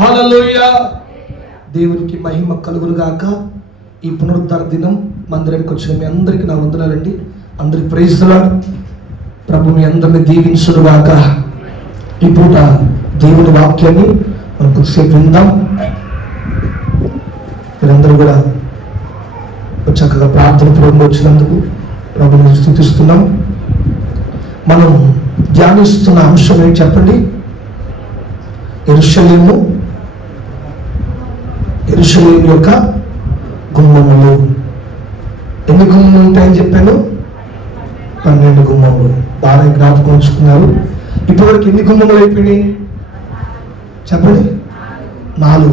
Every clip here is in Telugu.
హల్లెలూయా. దేవునికి మహిమ కలుగును గాక. ఈ పునరుద్ధార దినం మందిరానికి వచ్చిన మీ అందరికీ నా వందనాలండి. అందరికి ప్రైజ్ ది లార్డ్. ప్రభు మీ అందరిని దీవించును గాక. ఈ పూట దేవుని వాక్యాన్ని మనం కొద్దిసేపు విందాం. మీరందరూ కూడా చక్కగా ప్రార్థన పూర్వకంగా వచ్చినందుకు ప్రభుని స్తుతిస్తున్నాం. మనం ధ్యానిస్తున్న అంశం ఏంటి చెప్పండి? యెరూషలేము యొక్క గుమ్మములు. ఎన్ని గుమ్మములు ఉంటాయని చెప్పాను? 12 గుమ్మములు. బాగా జ్ఞాపకం ఉంచుకున్నారు. ఇప్పటివరకు ఎన్ని గుమ్మములు అయిపోయినాయి చెప్పండి? 4.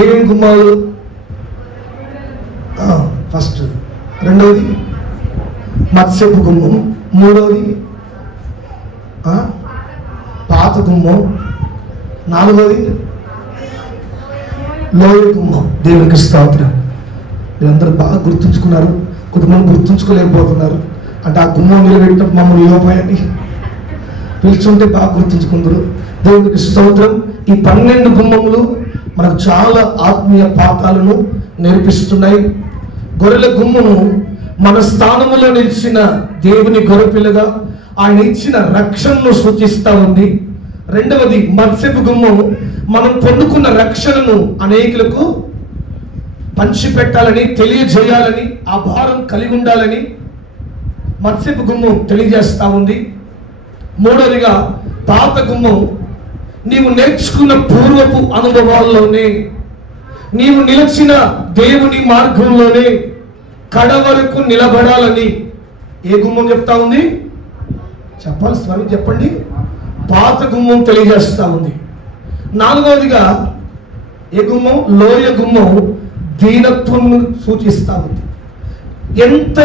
ఏమేమి గుమ్మాలు? ఫస్ట్, రెండవది మత్స్యపు గుమ్మం, మూడవది పాత గుమ్మం, 4వది లోయ గుమ్మం. దేవునికి స్తోత్రం. మీరందరూ బాగా గుర్తుంచుకున్నారు. కొంతమంది గుర్తుంచుకోలేకపోతున్నారు. అంటే ఆ గుమ్మం నిలబెట్టిన మమ్మల్ని లోపాయని పిలుచుంటే బాగా గుర్తుంచుకుందరు. దేవునికి స్తోత్రం. ఈ 12 గుమ్మములు మనకు చాలా ఆత్మీయ పాఠాలను నేర్పిస్తున్నాయి. గొర్రెల గుమ్మము మన స్థానములో నిలిచిన దేవుని గొర్రెపిల్లగా ఆయన ఇచ్చిన రక్షణను సూచిస్తూ ఉంది. రెండవది మత్స్యపు గుమ్మము మనం పొందుకున్న రక్షణను అనేకులకు పంచిపెట్టాలని, తెలియజేయాలని, ఆ భారం కలిగి ఉండాలని మత్స్యపు గుమ్మం తెలియజేస్తూ ఉంది. మూడవదిగా పాత గుమ్మం నీవు నేర్చుకున్న పూర్వపు అనుభవాల్లోనే, నీవు నిలిచిన దేవుని మార్గంలోనే కడ వరకు నిలబడాలని ఏ గుమ్మం చెప్తా ఉంది? చెప్పాలి స్వామి, చెప్పండి. పాత గుమ్మం తెలియజేస్తా ఉంది. 4వదిగా ఏ గుమ్మం? లోయ గుమ్మం దీనత్వం సూచిస్తా ఉంది. ఎంత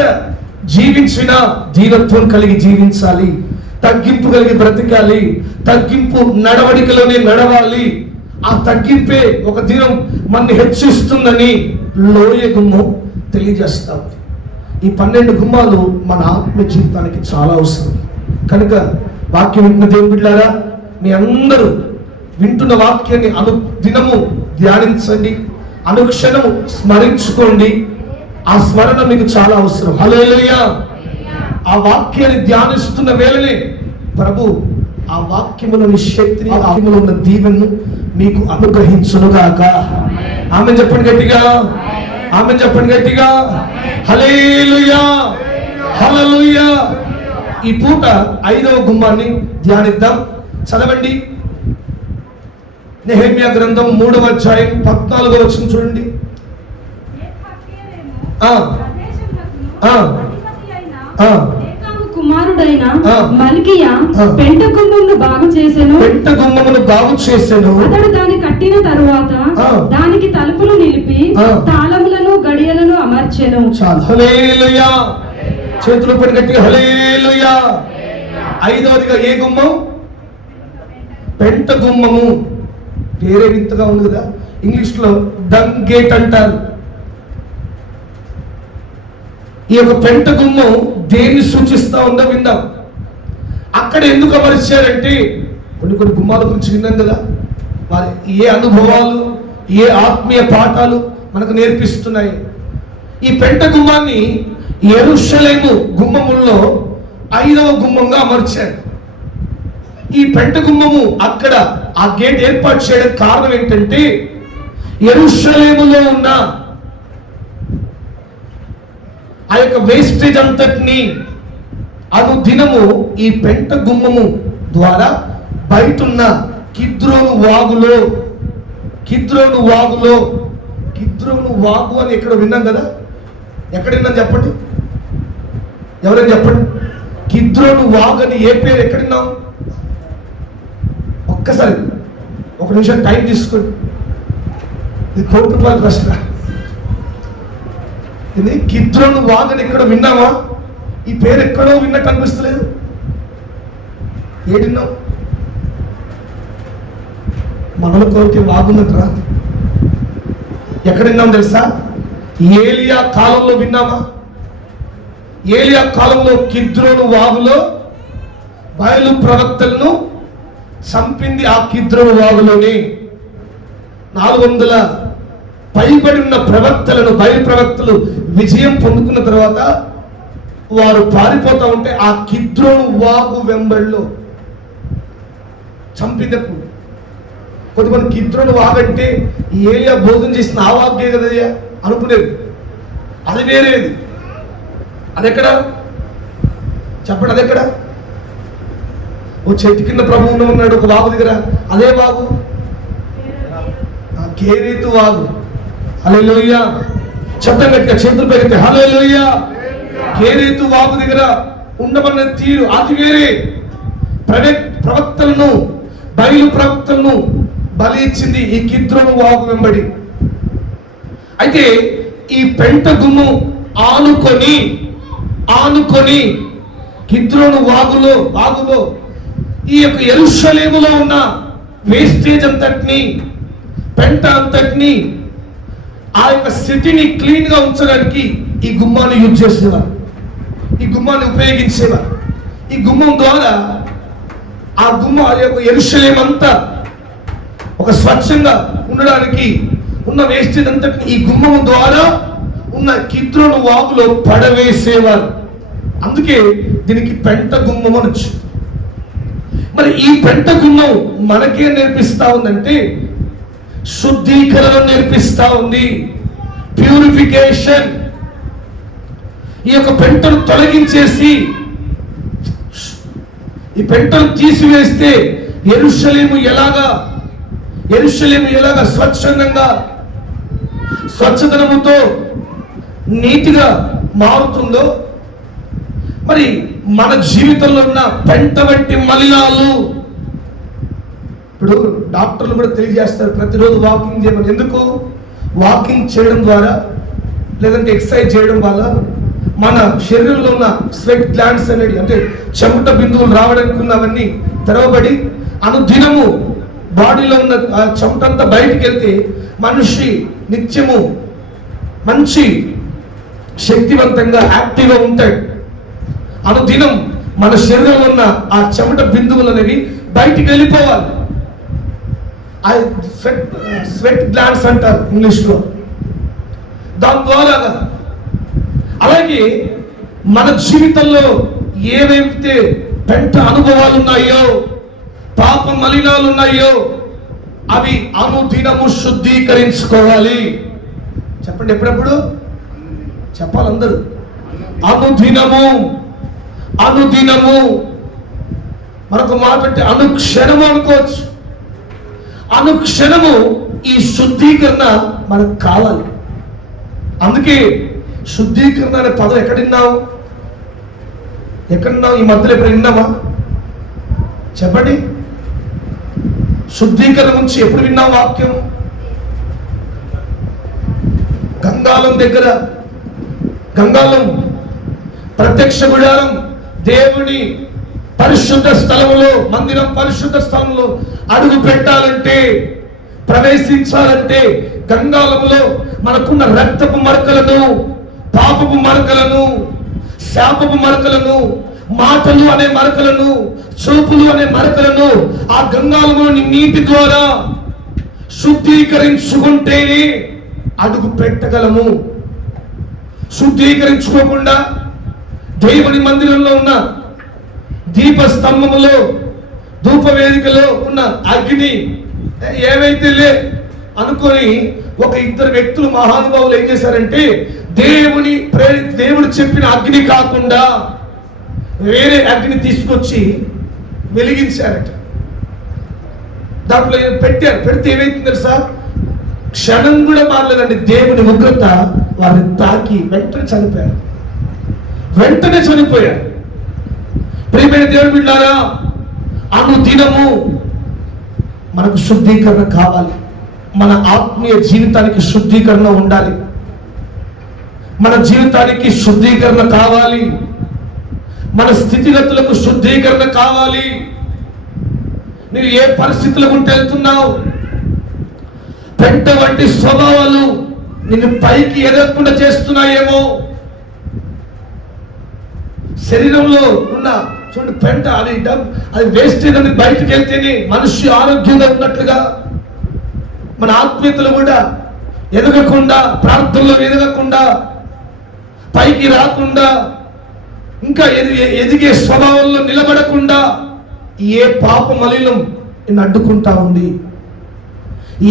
జీవించినా దీనత్వం కలిగి జీవించాలి, తగ్గింపు కలిగి బ్రతకాలి, తగ్గింపు నడవడికలోనే నడవాలి. ఆ తగ్గింపే ఒక దినం మనని హెచ్చిస్తుందని లోయ గుమ్మం తెలియజేస్తా ఉంది. ఈ 12 గుమ్మాలు మన ఆత్మ జీవితానికి చాలా అవసరం. కనుక వాక్యం వింటున్న దేవుని బిడ్డలారా, మీ అందరూ వింటున్న వాక్యాన్ని అనుదినము ధ్యానించండి, అనుక్షణము స్మరించుకోండి. ఆ స్మరణ మీకు చాలా అవసరం. హల్లెలూయా. ఆ వాక్యాన్ని ధ్యానిస్తున్న వేళనే ప్రభు ఆ వాక్యములోని శక్తిని, ఆ వాక్యములో ఉన్న దీవెనను మీకు అనుగ్రహించునుగాక. ఆమేన్ చెప్పండి గట్టిగా. ఆమేన్ చెప్పండి గట్టిగా. హల్లెలూయా, హల్లెలూయా. ఈ పూట 5వ గుమ్మాన్ని ధ్యానిద్దాం. చదవండి. నెహెమ్యా గ్రంథం 3వ అధ్యాయం 14వ వచనం చూడండి. కుమారుడైన మల్కియా పెంట గుమ్మమును బాగు చేసెను. అతడు దాన్ని కట్టిన తరువాత దానికి తలుపులు నిలిపి తాళములను గడియలను అమర్చెను. హల్లెలూయా. చేతులు పని గట్టిగా హల్లెలూయా. 5వదిగా ఏ గుమ్మం? పెంట గుమ్మము. పేరే వింతగా ఉంది కదా. ఇంగ్లీష్లో డంగ్ గేట్ అంటారు. ఈ యొక్క పెంట గుమ్మం దేన్ని సూచిస్తా ఉందో విందాం. అక్కడ ఎందుకు అమర్చారంటే కొన్ని గుమ్మాల గురించి విన్నాం కదా. వారి ఏ అనుభవాలు, ఏ ఆత్మీయ పాఠాలు మనకు నేర్పిస్తున్నాయి. ఈ పెంట గుమ్మాన్ని యెరూషలేము గుమ్మముల్లో 5వ గుమ్మంగా అమర్చారు. ఈ పెంట గుమ్మము అక్కడ ఆ గేట్ ఏర్పాటు చేయడానికి కారణం ఏంటంటే యెరూషలేములో ఉన్న ఆ యొక్క వేస్టేజ్ అంతటిని అనుదినము ఈ పెంట గుమ్మము ద్వారా బయటున్న కిద్రోను వాగు అని ఎక్కడ విన్నాం కదా. ఎక్కడ విన్నాం చెప్పండి? ఎవరైనా చెప్పండి. కిద్రోను వాగు అని ఏ పేరు ఎక్కడ విన్నాం? ఒక్కసారి 1 నిమిషం టైం తీసుకోండి. ఇది ₹1 కోటి ప్రశ్న. ఇది కిద్రోను వాగు అని ఎక్కడ విన్నామా? ఈ పేరు ఎక్కడో విన్నట్టు అనిపిస్తలేదు. ఏడిన్నాం? మనలో కోరిక వాగున్నట్రా. ఎక్కడ విన్నాం తెలుసా? ఏలియా కాలంలో విన్నామా? ఏలియా కాలంలో కిద్రోను వాగులో బయలు ప్రవక్తలను చంపింది ఆ కిద్రోను వాగులోని. 400 పైబడి ఉన్న ప్రవక్తలను, బయలు ప్రవక్తలు విజయం పొందుకున్న తర్వాత వారు పారిపోతా ఉంటే ఆ కిద్రోను వాగు వెంబడిలో చంపినప్పుడు కొంతమంది కిద్రోను వాగంటే ఏలియా భోజనం చేసిన ఆ వాగే కదయ్యా అనుకునేది. అది వేరేది. అదెక్కడ చెప్పండి, అదెక్కడ? ఓ చెట్టు కింద ప్రభువులో ఉన్నాడు ఒక వాగు దగ్గర, అదే వాగు కేరీతు వాగు. హల్లెలూయా. శబ్దం గట్టిగా చేతులు పెరిగితే హల్లెలూయా. కేరీతు వాగు దగ్గర ఉండమన్న తీరు అది వేరే. ప్రవక్తలను, బయలు ప్రవక్తలను బలి ఇచ్చింది ఈ కిద్రోను వాగు వెంబడి. అయితే ఈ పెంట గుమ్ము ఆనుకొని కిద్రోను వాగులో ఈ యొక్క యెరూషలేములో ఉన్న వేస్టేజ్ అంతటిని, పెంట అంతటిని, ఆ యొక్క సిటీని క్లీన్ గా ఉంచడానికి ఈ గుమ్మాన్ని యూజ్ చేసేవారు, ఈ గుమ్మాన్ని ఉపయోగించేవారు. ఈ గుమ్మం ద్వారా ఆ యొక్క యెరూషలేము అంతా ఒక స్వచ్ఛంగా ఉండడానికి ఉన్న వేస్టేజ్ అంతటిని ఈ గుమ్మం ద్వారా ఉన్న కిద్రోను వాగులో పడవేసేవారు. అందుకే దీనికి పెంట గుమ్మం అనొచ్చు. మరి ఈ పెంట గుమ్మం మనకేం నేర్పిస్తా ఉందంటే శుద్ధీకరణ నేర్పిస్తా ఉంది, ప్యూరిఫికేషన్. ఈ యొక్క పెంటను తొలగించేసి ఈ పెంటను తీసివేస్తే యెరూషలేము ఎలాగా స్వచ్ఛందంగా, స్వచ్ఛదనముతో, నీటిగా మారుతుందో మరి మన జీవితంలో ఉన్న పెంట వంటి మలినాలు, ఇప్పుడు డాక్టర్లు కూడా తెలియజేస్తారు ప్రతిరోజు వాకింగ్ చేయమని. ఎందుకు? వాకింగ్ చేయడం ద్వారా లేదంటే ఎక్సర్సైజ్ చేయడం వల్ల మన శరీరంలో ఉన్న స్వెట్ గ్లాండ్స్ అనేది, అంటే చెమట బిందువులు రావడానికి ఉన్నవన్నీ తెరవబడి అనుదినము బాడీలో ఉన్న చెమటంతా బయటికి వెళ్తే మనిషి నిత్యము మంచి శక్తివంతంగా, యాక్టివ్గా ఉంటాడు. అనుదినం మన శరీరంలో ఉన్న ఆ చెమట బిందువులు అనేవి బయటికి వెళ్ళిపోవాలి. స్వెట్ గ్లాండ్స్ అంటారు ఇంగ్లీష్లో. దాని ద్వారా అలాగే మన జీవితంలో ఏవైతే పెంట అనుభవాలు ఉన్నాయో, పాప మలినాలు ఉన్నాయో అవి అనుదినము శుద్ధీకరించుకోవాలి. చెప్పండి, ఎప్పుడెప్పుడు చెప్పాలి అందరూ. అనుదినము మరొక మాట అంటే అనుక్షణము అనుకోవచ్చు. అనుక్షణము ఈ శుద్ధీకరణ మనకు కావాలి. అందుకే శుద్ధీకరణ అనే పదం ఎక్కడున్నావు? ఈ మధ్యలో ఎప్పుడు విన్నామా? చెప్పండి. శుద్ధీకరణ గురించి ఎప్పుడు విన్నావు వాక్యం? గంగాలం ప్రత్యక్ష గుడారం, దేవుని పరిశుద్ధ స్థలములో, మందిరం పరిశుద్ధ స్థలంలో అడుగు పెట్టాలంటే, ప్రవేశించాలంటే గంగాలములో మనకున్న రక్తపు మరకలను, పాపపు మరకలను, శాపపు మరకలను, మాటలు అనే మరకలను, చూపులు అనే మరకలను ఆ గంగాలములోని నీటి ద్వారా శుద్ధీకరించుకుంటేనే అడుగు పెట్టగలము. శుద్ధీకరించుకోకుండా దేవుని మందిరంలో ఉన్న దీపస్తంభములో, ధూపవేదికలో ఉన్న అగ్ని ఏవైతే అనుకొని ఒక ఇద్దరు వ్యక్తులు, మహానుభావులు ఏం చేశారంటే దేవుడు చెప్పిన అగ్ని కాకుండా వేరే అగ్ని తీసుకొచ్చి వెలిగించారట. దాంట్లో పెడితే ఏమైతుంది తెలుసా? క్షణం కూడా మారలేదండి. దేవుని ఉగ్రత వారిని తాకి వెంటనే చనిపోయారు. ప్రియమైన దేవుని బిడ్డలారా, అనుదినము మనకు శుద్ధీకరణ కావాలి. మన ఆత్మీయ జీవితానికి శుద్ధీకరణ ఉండాలి. మన జీవితానికి శుద్ధీకరణ కావాలి. మన స్థితిగతులకు శుద్ధీకరణ కావాలి. నువ్వు ఏ పరిస్థితులకు ఉంటే వెళ్తున్నావు? పెంట వంటి స్వభావాలు నిన్ను పైకి ఎదగకుండా చేస్తున్నాయేమో. శరీరంలో ఉన్న చూడండి పెంట, అది వేస్టేజ్ అనేది బయటకు వెళ్తేనే మనిషి ఆరోగ్యంగా ఉన్నట్లుగా. మన ఆత్మీయతలు కూడా ఎదగకుండా, ప్రార్థనలో ఎదగకుండా, పైకి రాకుండా, ఇంకా ఎదిగే స్వభావంలో నిలబడకుండా ఏ పాప మలినం నిన్ను అడ్డుకుంటా ఉంది,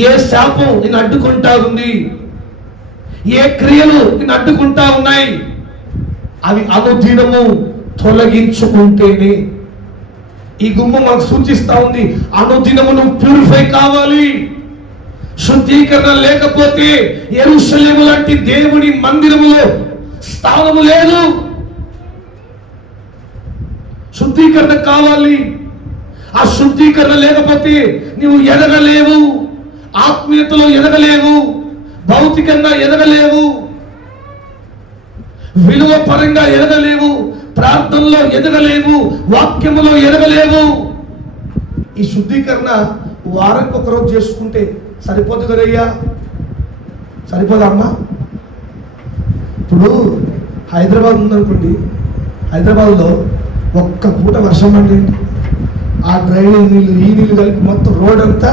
ఏ శాపం నిన్ను అడ్డుకుంటా ఉంది, ఏ క్రియలు నిన్ను అడ్డుకుంటా ఉన్నాయి, అవి అనుదినము తొలగించుకుంటేనే. ఈ గుమ్మం మనకు సూచిస్తా ఉంది, అనుదినము నువ్వు ప్యూరిఫై కావాలి. శుద్ధీకరణ లేకపోతే యెరూషలేము లాంటి దేవుని మందిరములో స్థానము లేదు. శుద్ధీకరణ కావాలి. ఆ శుద్ధీకరణ లేకపోతే నీవు ఎదగలేవు, ఆత్మీయతలో ఎదగలేవు, భౌతికంగా ఎదగలేవు, విలువ పరంగా ఎదగలేవు, ప్రార్థనలో ఎదగలేవు, వాక్యములో ఎదగలేవు. ఈ శుద్ధీకరణ వారానికి ఒకరోజు చేసుకుంటే సరిపోదు కదయ్యా, సరిపోదా అమ్మా? ఇప్పుడు హైదరాబాద్ ఉందనుకోండి, హైదరాబాద్లో ఒక్క పూట వర్షం పడింది, ఆ డ్రైనేజ్ నీళ్ళు ఈ నీళ్ళు కలిపి మొత్తం రోడ్ అంతా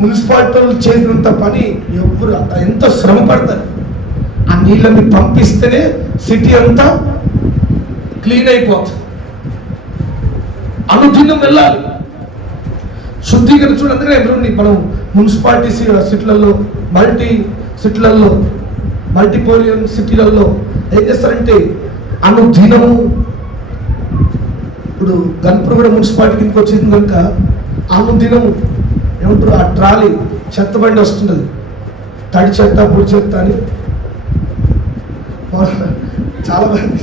మున్సిపాలిటీలు చేసినంత పని ఎవరు ఎంతో శ్రమ పడతారు. ఆ నీళ్ళని పంపిస్తేనే సిటీ అంతా క్లీన్ అయిపోతుంది. అనుదినం వెళ్ళాలి. శుద్ధీకరణ చూడండి. అందుకనే ఎదురుండి మనం మున్సిపాలిటీ సిటీలలో, మల్టీపోలియన్ సిటీలలో ఏం చేస్తారంటే అనుదినము, ఇప్పుడు గన్పూర్ మున్సిపాలిటీ కిందకి వచ్చింది కనుక అనుదినము ఏమంటారు, ఆ ట్రాలీ చెత్త బండి వస్తున్నది, తడి చెత్త పొడి చెత్త అని చాలా మంది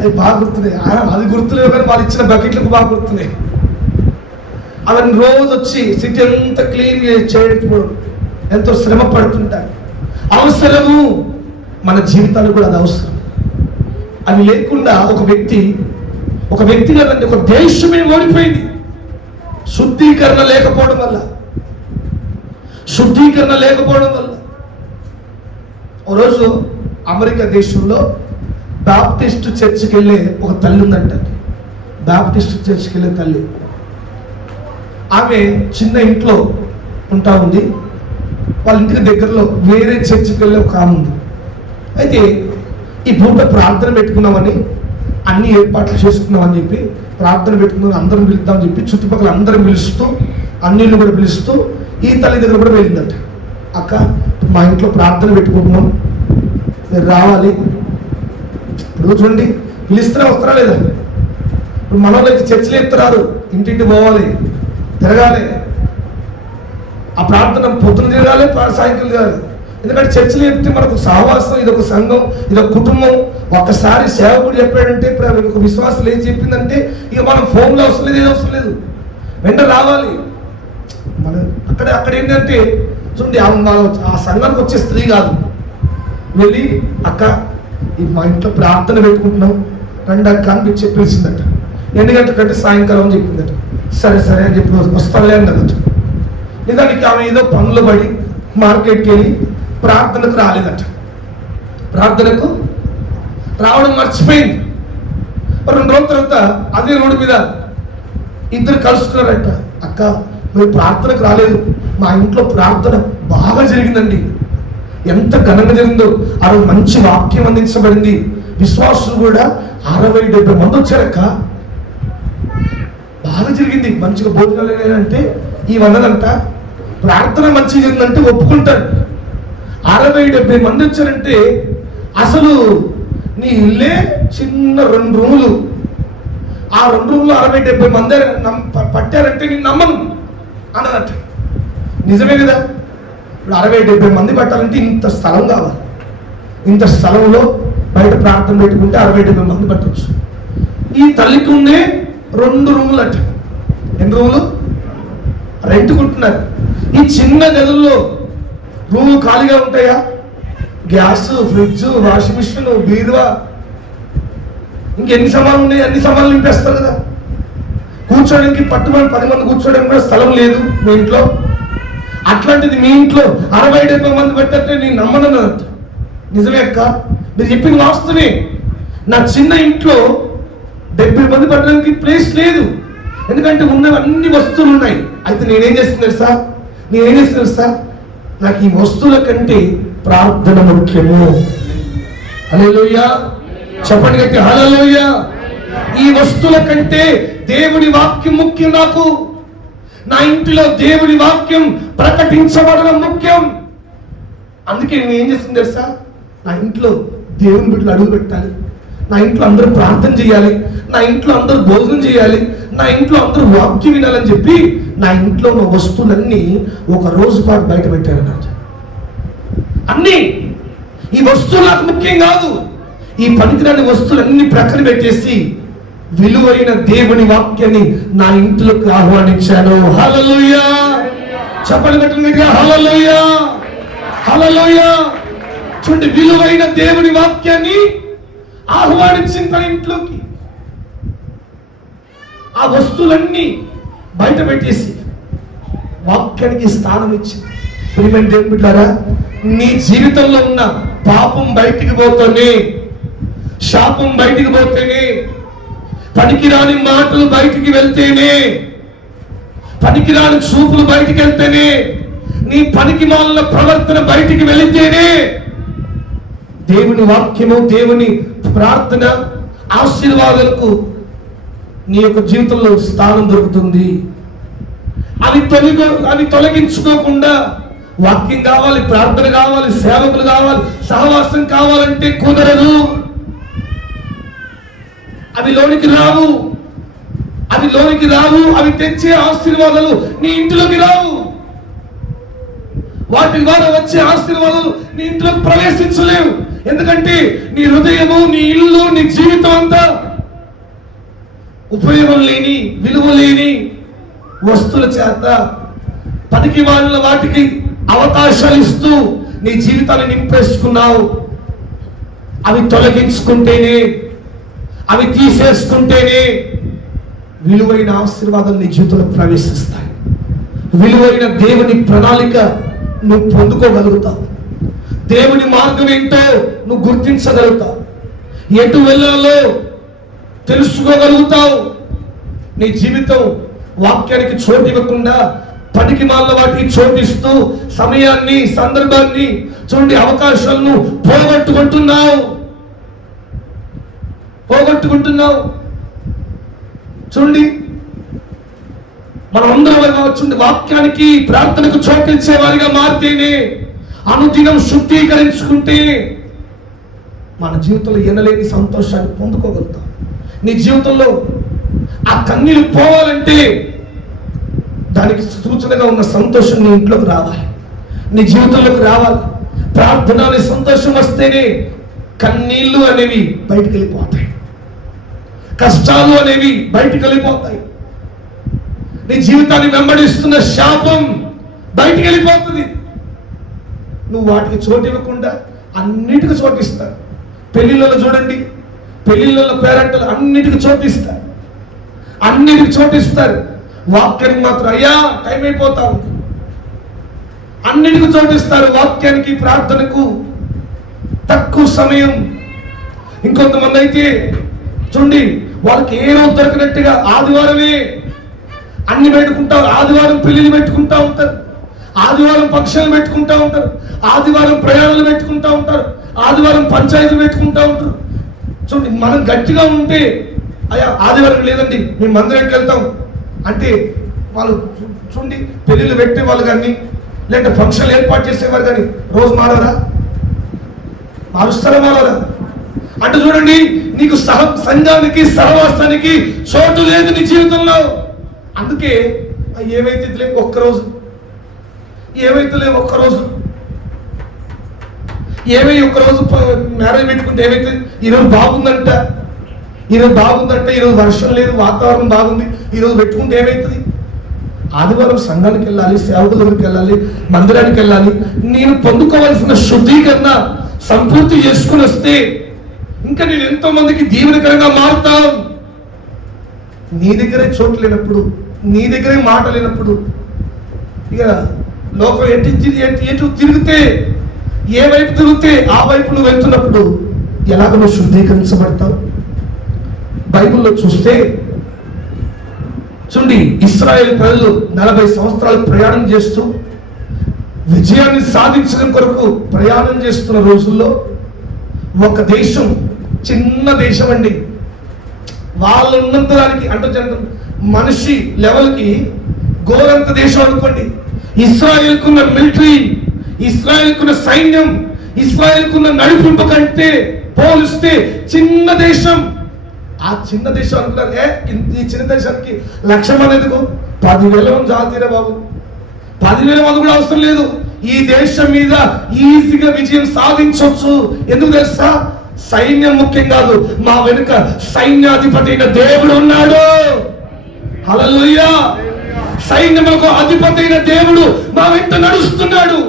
అవి బాగా గుర్తున్నాయి. అది గుర్తులేవు కానీ వాళ్ళు ఇచ్చిన బకెట్లకు బాగా గుర్తున్నాయి. అవన్నీ రోజు వచ్చి సిటీ అంతా క్లీన్ చేయడం ఎంతో శ్రమ పడుతుంటారు. అవసరము, మన జీవితాలు కూడా అది అవసరం. అవి లేకుండా ఒక వ్యక్తి కదండి, ఒక దేశమే ఓడిపోయింది. శుద్ధీకరణ లేకపోవడం వల్ల. ఓ రోజు అమెరికా దేశంలో బాప్టిస్ట్ చర్చికి వెళ్ళే ఒక తల్లి ఉందంట. బాప్టిస్ట్ చర్చికి వెళ్ళే తల్లి, ఆమె చిన్న ఇంట్లో ఉంటా ఉంది. వాళ్ళ ఇంటికి దగ్గరలో వేరే చర్చికి వెళ్ళే ఒక ఆమె ఉంది. అయితే ఈ పూట ప్రార్థన పెట్టుకున్నామని, అన్ని ఏర్పాట్లు చేసుకున్నామని చెప్పి ప్రార్థన పెట్టుకున్నాం, అందరం పిలుద్దామని చెప్పి చుట్టుపక్కల అందరం పిలుస్తూ, అన్నిళ్ళు కూడా పిలుస్తూ ఈ తల్లి దగ్గర కూడా వెళ్ళిందట. అక్క, మా ఇంట్లో ప్రార్థన పెట్టుకుంటున్నాం, మీరు రావాలి. ఇప్పుడు చూడండి, పిలుస్తూనే వస్తారా లేదా? ఇప్పుడు మన వాళ్ళకి చర్చలు ఎత్తురారు, ఇంటింటి పోవాలి, తిరగాలి. ఆ ప్రార్థన పొద్దున తిరగాలి, సాయంత్రం తిరగాలి. ఎందుకంటే చర్చలు చెప్తే మనకు సహవాసం, ఇదొక సంఘం, ఇదొక కుటుంబం. ఒక్కసారి సేవకుడు చెప్పాడంటే, ఇప్పుడు విశ్వాసం ఏం చెప్పిందంటే ఇక మనం ఫోన్లో అవసరం లేదు, ఏదో అవసరం లేదు, వెంట రావాలి. మనం అక్కడ ఏంటంటే చూడండి, ఆ సంఘానికి వచ్చే స్త్రీ కాదు, వెళ్ళి అక్క మా ఇంట్లో ప్రార్థన పెట్టుకుంటున్నాం రండి అక్క అని చెప్పేసిందట. ఎన్ని గంటలకంటే సాయంకాలం అని చెప్పిందట. సరే అని చెప్పి వస్తాలే అన్నదట. నిజానికి ఆమె ఏదో పనులు పడి మార్కెట్కి వెళ్ళి ప్రార్థనకు రాలేదట. ప్రార్థనకు రావడం మర్చిపోయింది. 2 రోజుల తర్వాత అదే రోడ్డు మీద ఇద్దరు కలుసుకున్నారట. అక్క, మీరు ప్రార్థనకు రాలేదు, మా ఇంట్లో ప్రార్థన బాగా జరిగిందండి. ఎంత ఘనంగా జరిగిందో. ఆ రోజు మంచి వాక్యం అందించబడింది. విశ్వాసులు కూడా 60-70 మంది వచ్చారక్క. బాగా జరిగింది, మంచిగా భోజనాలు అంటే ఈ వందనంట. ప్రార్థన మంచిగా జరిగిందంటే ఒప్పుకుంటాడు. 60-70 మంది వచ్చారంటే అసలు నీ ఇల్లే చిన్న 2 రూములు, ఆ 2 రూములు 60-70 మంది పట్టారంటే నేను నమ్మను అన్నదట. నిజమే కదా? ఇప్పుడు 60-70 మంది పట్టాలంటే ఇంత స్థలం కావాలి. ఇంత స్థలంలో బయట ప్రార్థన పెట్టుకుంటే 60-70 మంది పట్టవచ్చు. ఈ తల్లికి ఉండే 2 రూములు అట. ఎన్ని రూములు? రెంట్కుంటున్నారు. ఈ చిన్న గదుల్లో రూములు ఖాళీగా ఉంటాయా? గ్యాస్, ఫ్రిడ్జ్, వాషింగ్ మిషన్, బీరువా, ఇంకెన్ని సామాన్లు ఉన్నాయి, అన్ని సామాన్లు నింపేస్తారు కదా. కూర్చోడానికి పట్టుమని 10 మంది కూర్చోడానికి కూడా స్థలం లేదు మీ ఇంట్లో. అట్లాంటిది మీ ఇంట్లో 60-70 మంది పెట్టంటే నేను నమ్మనన్నదంట. నిజమే అక్క, మీరు చెప్పింది వాస్తవమే. నా చిన్న ఇంట్లో 70 మంది పట్టడానికి ప్లేస్ లేదు. ఎందుకంటే ఉన్నవి అన్ని వస్తువులు ఉన్నాయి. అయితే నేనేం చేస్తుంది తెలుసా, నేనేం చేస్తాను సార్, నాకు ఈ వస్తువుల కంటే ప్రార్థన ముఖ్యము. హల్లెలూయా, చెప్పండి గట్టి హల్లెలూయా. ఈ వస్తువుల కంటే దేవుని వాక్యం ముఖ్యం. నాకు నా ఇంటిలో దేవుని వాక్యం ప్రకటించబడడం ముఖ్యం. అందుకే నేను ఏం చేస్తుంది తెలుసా, నా ఇంట్లో దేవుని బిడ్డలు అడుగు పెట్టాలి, నా ఇంట్లో అందరూ ప్రార్థన చేయాలి, నా ఇంట్లో అందరూ భోజనం చేయాలి, నా ఇంట్లో అందరూ వాక్యం వినాలని చెప్పి నా ఇంట్లో ఉన్న వస్తువులన్నీ ఒక రోజు పాటు బయట పెట్టారు. అన్నీ ఈ వస్తువులు నాకు ముఖ్యం కాదు. ఈ పనికిరాని వస్తువులన్నీ ప్రక్కన పెట్టేసి విలువైన దేవుని వాక్యాన్ని నా ఇంట్లోకి ఆహ్వానించాను. హల్లెలూయా, చెప్పండి గట్టిగా హల్లెలూయా, హల్లెలూయా. చూడండి, విలువైన దేవుని వాక్యాన్ని ఆహ్వానించిన తన ఇంట్లోకి ఆ వస్తువులన్నీ బయట పెట్టేసి వాక్యానికి స్థానం ఇచ్చింది. ప్రియమైన దేవుని బిడ్డలారా, నీ జీవితంలో ఉన్న పాపం బయటికి పోతేనే, శాపం బయటికి పోతేనే, పనికిరాని మాటలు బయటికి వెళ్తేనే, పనికిరాని చూపులు బయటికి వెళ్తేనే, నీ పనికి మాలిన ప్రవర్తన బయటికి వెళితేనే దేవుని వాక్యము, దేవుని ప్రార్థన, ఆశీర్వాదాలకు నీ యొక్క జీవితంలో స్థానం దొరుకుతుంది. అవి తొలగించుకోకుండా వాక్యం కావాలి, ప్రార్థన కావాలి, సేవకులు కావాలి, సహవాసం కావాలంటే కుదరదు. అవి లోనికి రావు, అవి తెచ్చే ఆశీర్వాదాలు నీ ఇంటిలోకి రావు. వాటి ద్వారా వచ్చే ఆశీర్వాదాలు నీ ఇంట్లోకి ప్రవేశించలేవు. ఎందుకంటే నీ హృదయము, నీ ఇల్లు, నీ జీవితం అంతా ఉపయోగం లేని, విలువ లేని వస్తువుల చేత, పనికి వాళ్ళ వాటికి అవకాశాలు ఇస్తూ నీ జీవితాన్ని నింపేసుకున్నావు. అవి తొలగించుకుంటేనే, అవి తీసేసుకుంటేనే విలువైన ఆశీర్వాదాలు నీ జీవితంలో ప్రవేశిస్తాయి. విలువైన దేవుని ప్రణాళిక నువ్వు పొందుకోగలుగుతావు. దేవుని మార్గం ఏంటో నువ్వు గుర్తించగలుగుతావు. ఎటు వెళ్ళాలో తెలుసుకోగలుగుతావు. నీ జీవితం వాక్యానికి చోటు ఇవ్వకుండా పనికి మాలిన వాటికి చోటిస్తూ సమయాన్ని, సందర్భాన్ని, చూడండి, అవకాశాలను పోగొట్టుకుంటున్నావు. చూడండి, మనం అందరం చూడండి, వాక్యానికి, ప్రార్థనకు చోటిచ్చే వారిగా మారితేనే, అనుదినం శుద్ధీకరించుకుంటే మన జీవితంలో ఎనలేని సంతోషాన్ని పొందుకోగలుగుతాం. నీ జీవితంలో ఆ కన్నీళ్ళు పోవాలంటే దానికి సూచనగా ఉన్న సంతోషం నీ ఇంట్లోకి రావాలి, నీ జీవితంలోకి రావాలి. ప్రార్థన అనే సంతోషం వస్తేనే కన్నీళ్లు అనేవి బయటికి వెళ్ళిపోతాయి, కష్టాలు అనేవి బయటికి వెళ్ళిపోతాయి, నీ జీవితాన్ని వెంబడిస్తున్న శాపం బయటికి వెళ్ళిపోతుంది. నువ్వు వాటికి చోటు ఇవ్వకుండా అన్నిటికీ చోటిస్తారు. పెళ్లిళ్ళలో చూడండి, పెళ్లిళ్ళలో పేరెంటలు అన్నిటికీ చోటిస్తారు, అన్నిటికి చోటిస్తారు. వాక్యానికి మాత్రం అయ్యా టైం అయిపోతా ఉంది. అన్నిటికీ చోటిస్తారు, వాక్యానికి, ప్రార్థనకు తక్కువ సమయం. ఇంకొంతమంది అయితే చూడండి, వాళ్ళకి ఏ రోజు దొరికినట్టుగా ఆదివారమే అన్ని పెట్టుకుంటారు, ఆదివారం పెళ్లిళ్ళు పెట్టుకుంటా ఉంటారు, ఆదివారం ఫంక్షన్లు పెట్టుకుంటా ఉంటారు, ఆదివారం ప్రయాణాలు పెట్టుకుంటా ఉంటారు, ఆదివారం పంచాయతీలు పెట్టుకుంటా ఉంటారు. చూడండి, మనం గట్టిగా ఉంటే అయ్యా ఆదివారం లేదండి మేము మందిరానికి వెళ్తాం అంటే వాళ్ళు చూడండి పెళ్లిళ్ళు పెట్టే వాళ్ళు కానీ లేదంటే ఫంక్షన్లు ఏర్పాటు చేసేవారు కానీ రోజు మారుస్తారా? అంటే చూడండి, నీకు సంఘానికి, సహవాసానికి చోటు లేదు నీ జీవితంలో. అందుకే ఏమైతే లేవు ఒక్కరోజు, ఒక్కరోజు మ్యారేజ్ పెట్టుకుంటే ఏమైతే ఈరోజు బాగుందంట, ఈరోజు వర్షం లేదు, వాతావరణం బాగుంది, ఈరోజు పెట్టుకుంటే ఏమవుతుంది? ఆదివారం సంఘానికి వెళ్ళాలి, సేవకుల దగ్గరికి వెళ్ళాలి, మందిరానికి వెళ్ళాలి. నేను పొందుకోవాల్సిన శుద్ధీకరణ సంపూర్తి చేసుకుని వస్తే ఇంకా నేను ఎంతో మందికి దీవెనకరంగా మారుతాను. నీ దగ్గరే చోటు లేనప్పుడు, నీ దగ్గరే మాట లేనప్పుడు, ఇక లోకం ఎటు తిరిగితే, ఏ వైపు తిరిగితే ఆ వైపు నువ్వు వెళ్తున్నప్పుడు ఎలాగ నువ్వు శుద్ధీకరించబడతావు? బైబిల్లో చూస్తే చూడండి, ఇశ్రాయేల్ ప్రజలు 40 సంవత్సరాలు ప్రయాణం చేస్తూ విజయాన్ని సాధించడం కొరకు ప్రయాణం చేస్తున్న రోజుల్లో ఒక దేశం, చిన్న దేశం అండి, వాళ్ళు ఉన్నంత దానికి అంటే మనిషి లెవెల్కి గోరంత దేశం అనుకోండి. ఇస్రాయేల్కున్న మిలిటరీ, ఇస్రాయేల్కున్న సైన్యం, ఇస్రాయేల్కున్న నడిపింపు కంటే పోలిస్తే చిన్న దేశం. ఆ చిన్న దేశం అనుకున్నారు, ఈ చిన్న దేశానికి 1,00,000 మంది ఎందుకు, 10,000 మంది జాతీయ బాబు, 10,000 మంది కూడా అవసరం లేదు. ఈ దేశం మీద ఈజీగా విజయం సాధించవచ్చు. ఎందుకు తెలుసా? సైన్యం ముఖ్యం కాదు, మా వెనుక సైన్యాధిపతి అయిన దేవుడు ఉన్నాడు. హల్లెలూయా! సైన్యములకు అధిపతి అయిన దేవుడు మా వెంట నడుస్తున్నాడు.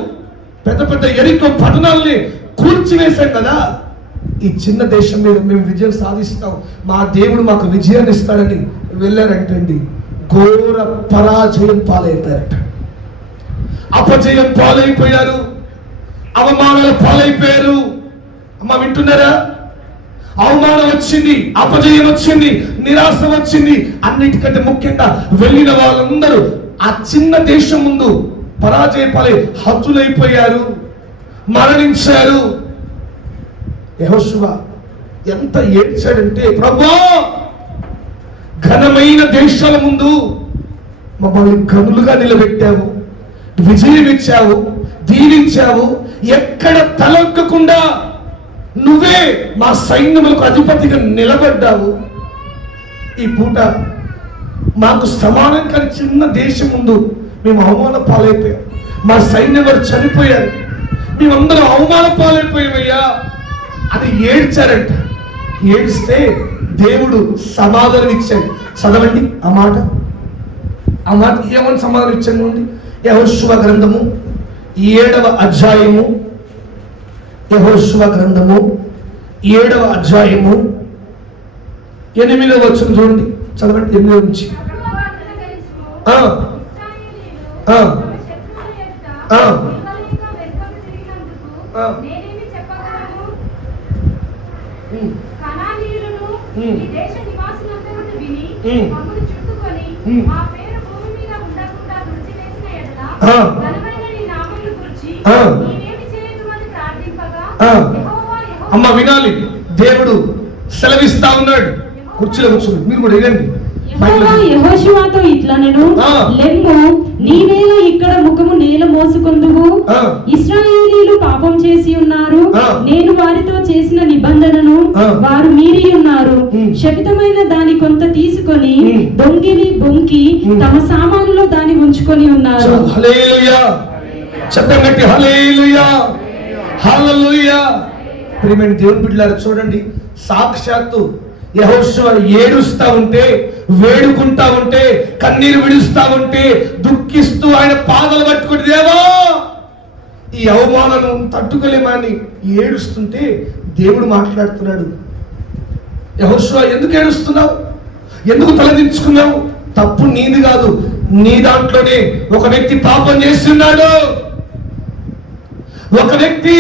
పెద్ద పెద్ద ఎరికో పట్టణాలని కూల్చివేశాం కదా. ఈ చిన్న దేశం మీద మేము విజయం సాధిస్తాం, మా దేవుడు మాకు విజయాన్ని ఇస్తాడని వెళ్ళారంటండి. ఘోర పరాజయం పాలైపోయారట, అపజయం పాలైపోయారు, అవమానాలు పాలైపోయారు. అమ్మ వింటున్నారా? అవమానం వచ్చింది, అపజయం వచ్చింది, నిరాశ వచ్చింది. అన్నిటికంటే ముఖ్యంగా వెళ్ళిన వాళ్ళందరూ ఆ చిన్న దేశం ముందు పరాజయ పాలై హతులైపోయారు, మరణించారు. యెహోషువ ఎంత ఏడ్చాడంటే, ప్రభువా, ఘనమైన దేశాల ముందు మమ్మల్ని గనులుగా నిలబెట్టావు, విజయం ఇచ్చావు, దీవించావు, ఎక్కడ తలొక్కకుండా నువ్వే మా సైన్యములకు అధిపతిగా నిలబడ్డావు. ఈ పూట మాకు సమానం కాని చిన్న దేశం ముందు మేము అవమాన పాలైపోయాం, మా సైన్యం వారు చనిపోయారు, మేమందరం అవమాన పాలైపోయామయ్యా అని ఏడ్చారంట. ఏడిస్తే దేవుడు సమాధానం ఇచ్చాడు. చదవండి ఆ మాట ఏమని సమాధానం ఇచ్చాడు? యెహోషువ గ్రంథము 7వ అధ్యాయము, యెహోషువ గ్రంథము 7వ అధ్యాయము 8వ వచనం చూడండి, చదవండి. 8 నుంచి అమ్మ వినాలి, దేవుడు సెలవిస్తా ఉన్నాడు. కుర్చీలో కూర్చోండి, మీరు కూడా వినండి. యెహోషువతో ఇట్లనెను, లెమ్ము, నీవేళ ఇక్కడ ముఖము నేల మోసుకొందువు. ఇశ్రాయేలీయులు పాపం చేసి ఉన్నారు, నేను వారితో చేసిన నిబంధనను వారు మీరి ఉన్నారు. శపితమైన దాని కొంత తీసుకొని దొంగిలి బొంకి తమ సామానులో దాన్ని ఉంచుకొని ఉన్నారు. హల్లెలూయా! చెప్పండి, హల్లెలూయా, హల్లెలూయా. ప్రియమైన దేవుని బిడ్డలారా, చూడండి, సాక్షాత్తు యెహోషువ ఏడుస్తా ఉంటే, వేడుకుంటా ఉంటే, కన్నీరు విడుస్తా ఉంటే, దుఃఖిస్తూ ఆయన పాదాలు పట్టుకుని, దేవా ఈ అవమానం తట్టుకోలేమని ఏడుస్తుంటే దేవుడు మాట్లాడుతున్నాడు. యెహోషువ ఎందుకు ఏడుస్తున్నావు, ఎందుకు తలదించుకున్నావు? తప్పు నీది కాదు, నీ దాంట్లోనే ఒక వ్యక్తి పాపం చేస్తున్నాడు. ఒక వ్యక్తి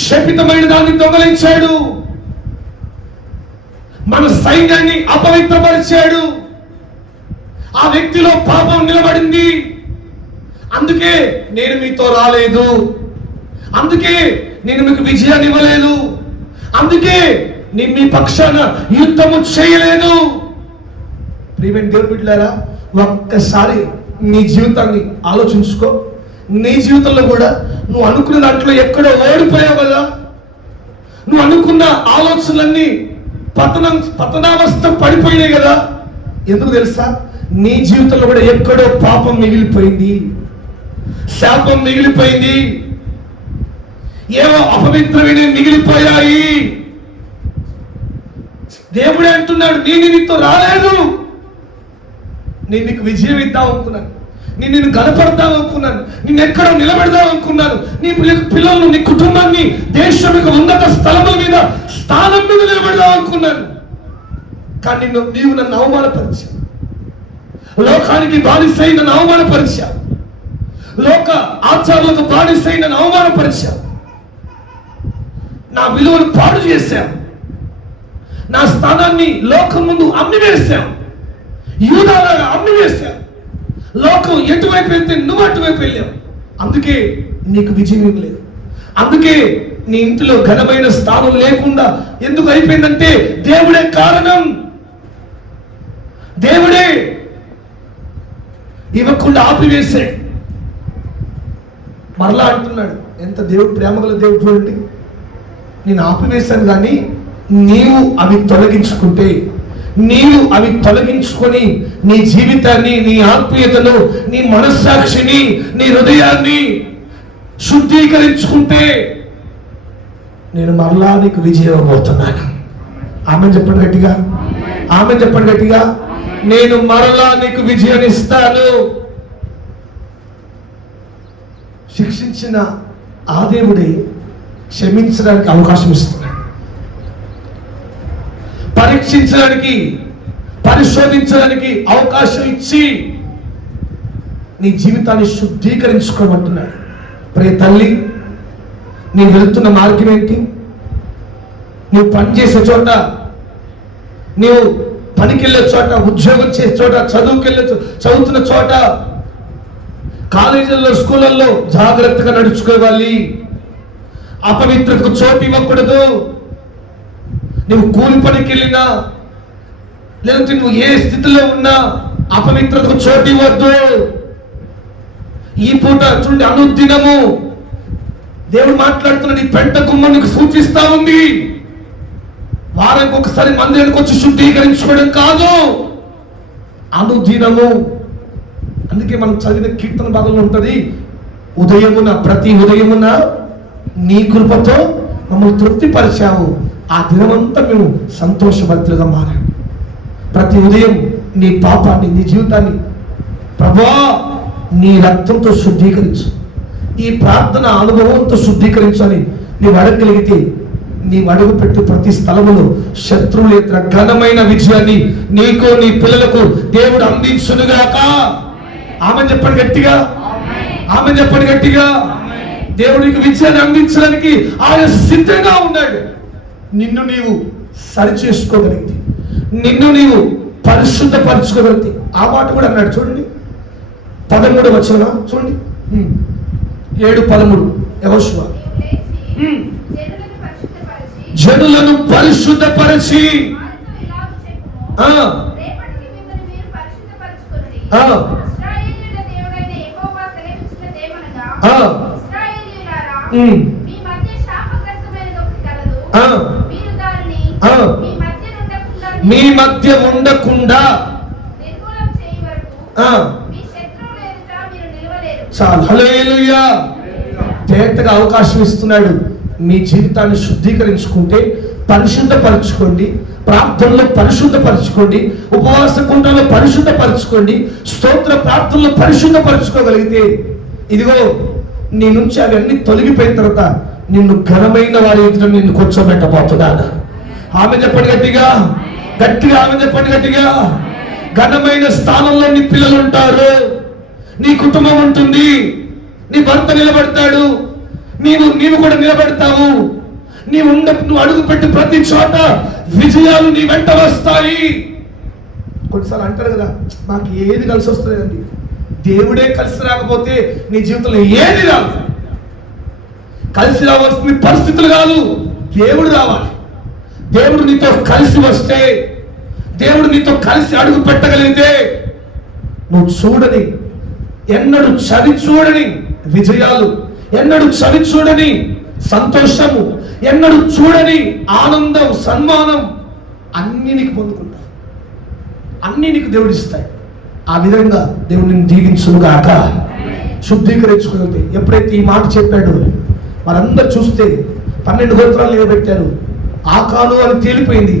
శపితమైన దాన్ని దొంగలించాడు, మన సైన్యాన్ని అపవిత్రపరిచాడు. ఆ వ్యక్తిలో పాపం నిలబడింది. అందుకే నేను మీతో రాలేదు, అందుకే నేను మీకు విజయాన్ని ఇవ్వలేదు, అందుకే నేను మీ పక్షాన యుద్ధము చేయలేదు. ప్రియమైన దేవుని బిడ్డలారా, ఒక్కసారి నీ జీవితాన్ని ఆలోచించుకో. నీ జీవితంలో కూడా నువ్వు అనుకున్న దాంట్లో ఎక్కడో ఓడిపోయావు కదా. నువ్వు అనుకున్న ఆలోచనలన్నీ పతనావస్థ పడిపోయినాయి కదా. ఎందుకు తెలుసా? నీ జీవితంలో కూడా ఎక్కడో పాపం మిగిలిపోయింది, శాపం మిగిలిపోయింది, ఏవో అపవిత్రమైన మిగిలిపోయాయి. దేవుడే అంటున్నాడు, నేను నీతో రాలేదు, నేను నీకు విజయం ఇద్దాం అనుకున్నాను, నేను నిన్ను గనపడదాం అనుకున్నాను, నిన్ను ఎక్కడో నిలబెడదాం అనుకున్నాను, నీ పిల్లలను, నీ కుటుంబాన్ని దేశం యొక్క ఉన్నత స్థలముల మీద, స్థానం మీద నిలబెడదాం అనుకున్నాను. కానీ నీవు నన్ను అవమానపరిచావు, లోకానికి బానిసై నన్ను అవమానపరిచావు, లోక ఆచారాలకు బానిసై నన్ను అవమానపరిచావు, నా విలువను పాడు చేశావు, నా స్థానాన్ని లోకం ముందు అమ్మివేశావు, యూదాలాగా అమ్మివేశావు. లోకం ఎటువైపు వెళ్తే నువ్వు అటువైపు వెళ్ళావు. అందుకే నీకు విజయం ఇవ్వలేదు. అందుకే నీ ఇంటిలో ఘనమైన స్థానం లేకుండా ఎందుకు అయిపోయిందంటే దేవుడే కారణం. దేవుడే ఇవ్వకుండా ఆపివేశాడు. మరలా అంటున్నాడు, ఎంత దేవుడు ప్రేమగల దేవుడు చూడండి. నేను ఆపివేశాను కానీ నీవు అవి తొలగించుకుంటే, నీవు అవి తొలగించుకొని నీ జీవితాన్ని, నీ ఆత్మీయతను, నీ మనస్సాక్షిని, నీ హృదయాన్ని శుద్ధీకరించుకుంటే నేను మరలా నీకు విజయం ఇవ్వబోతున్నాను. ఆమె చెప్పండి గట్టిగా, ఆమె చెప్పండి గట్టిగా. నేను మరలా నీకు విజయాన్ని ఇస్తాను. శిక్షించిన ఆ దేవుడే క్షమించడానికి అవకాశం ఇస్తున్నాడు. పరీక్షించడానికి, పరిశోధించడానికి అవకాశం ఇచ్చి నీ జీవితాన్ని శుద్ధీకరించుకోమంటున్నాడు. ప్రియ తల్లి, నీ వెళ్తున్న మార్గం ఏంటి? నువ్వు పని చేసే చోట, నీవు పనికి వెళ్ళే చోట, ఉద్యోగం చేసే చోట, చదువుతున్న చోట, కాలేజీల్లో, స్కూళ్ళల్లో జాగ్రత్తగా నడుచుకోవాలి. అపవిత్రకు చోటు ఇవ్వకూడదు. నువ్వు కూలి పనికి వెళ్ళినా, లేదంటే నువ్వు ఏ స్థితిలో ఉన్నా అపవిత్రకు చోటు ఇవ్వద్దు. ఈ పూట చూడండి, అనుదినము దేవుడు మాట్లాడుతున్న ఈ పెంట గుమ్మం నీకు సూచిస్తా ఉంది. వారానికి ఒకసారి మందిరానికి వచ్చి శుద్ధీకరించుకోవడం కాదు, అనుదినము. అందుకే మనం చదివిన కీర్తన భాగంలో ఉంటుంది, ఉదయమున, ప్రతి ఉదయమున నీ కృపతో మమ్మల్ని తృప్తిపరిచావు, ఆ దినమంతా మేము సంతోషభరితులుగా మారాము. ప్రతి ఉదయం నీ పాపాన్ని, నీ జీవితాన్ని ప్రభువా నీ రక్తంతో శుద్ధీకరించు, ఈ ప్రార్థన అనుభవంతో శుద్ధీకరించు అని నీవు అడగగలిగితే, నీవు అడుగు పెట్టి ప్రతి స్థలములో శత్రువుల యొక్క ఘనమైన విజయాన్ని నీకు, నీ పిల్లలకు దేవుడు అందించునుగాక. ఆమె చెప్పండి గట్టిగా, ఆమె చెప్పండి గట్టిగా. దేవుడికి విజయాన్ని అందించడానికి ఆయన సిద్ధంగా ఉన్నాడు. నిన్ను నీవు సరి చేసుకోగలిగితే, నిన్ను నీవు పరిశుద్ధపరచుకోగలిగితే, ఆ మాట కూడా అన్నాడు చూడండి. 13వ వచనం చూడండి, 7:13 యెహోషువ. జనులను పరిశుద్ధపరచి మీ మధ్య ఉండకుండా చాలు. హల్లెలూయా. తేటగా అవకాశం ఇస్తున్నాడు. మీ జీవితాన్ని శుద్ధీకరించుకుంటే, పరిశుద్ధపరచుకోండి, ప్రార్థనలో పరిశుద్ధపరచుకోండి, ఉపవాస కుంటలో పరిశుద్ధపరచుకోండి, స్తోత్ర ప్రార్థనలో పరిశుద్ధపరచుకోగలిగితే, ఇదిగో నీ నుంచి అవన్నీ తొలగిపోయిన తర్వాత నిన్ను ఘనమైన వారి ఎదుట నిన్ను కూర్చోబెట్టబోతున్నాను. ఆమె చెప్పండి గట్టిగా, గట్టిగా ఆమె చెప్పండి గట్టిగా. ఘనమైన స్థానంలో నీ పిల్లలు ఉంటారు, నీ కుటుంబం ఉంటుంది, నీ భర్త నిలబడతాడు, నీవు కూడా నిలబడతావు. నువ్వు అడుగు పెట్టి ప్రతి చోట విజయాలు నీ వెంట వస్తాయి. కొన్నిసార్లు అంటారు కదా, నాకు ఏది కలిసి వస్తుందండి. దేవుడే కలిసి రాకపోతే నీ జీవితంలో ఏది రాదు. కలిసి రావాల్సిన పరిస్థితులు కాదు, దేవుడు రావాలి. దేవుడు నీతో కలిసి వస్తే, దేవుడు నీతో కలిసి అడుగు పెట్టగలిగితే, నువ్వు చూడని, ఎన్నడూ చవి చూడని విజయాలు, ఎన్నడూ చవి చూడని సంతోషము, ఎన్నడూ చూడని ఆనందం, సన్మానం అన్ని నీకు పొందుకుంటావు. అన్ని నీకు దేవుడు ఇస్తాయి. ఆ విధంగా దేవుడిని దీవించునుగాక. శుద్ధీకరించుకుంటే, ఎప్పుడైతే ఈ మాట చెప్పాడు, వారందరూ చూస్తే 12 గోత్రాలు నిలబెట్టారు. ఆకాను అని తేలిపోయింది.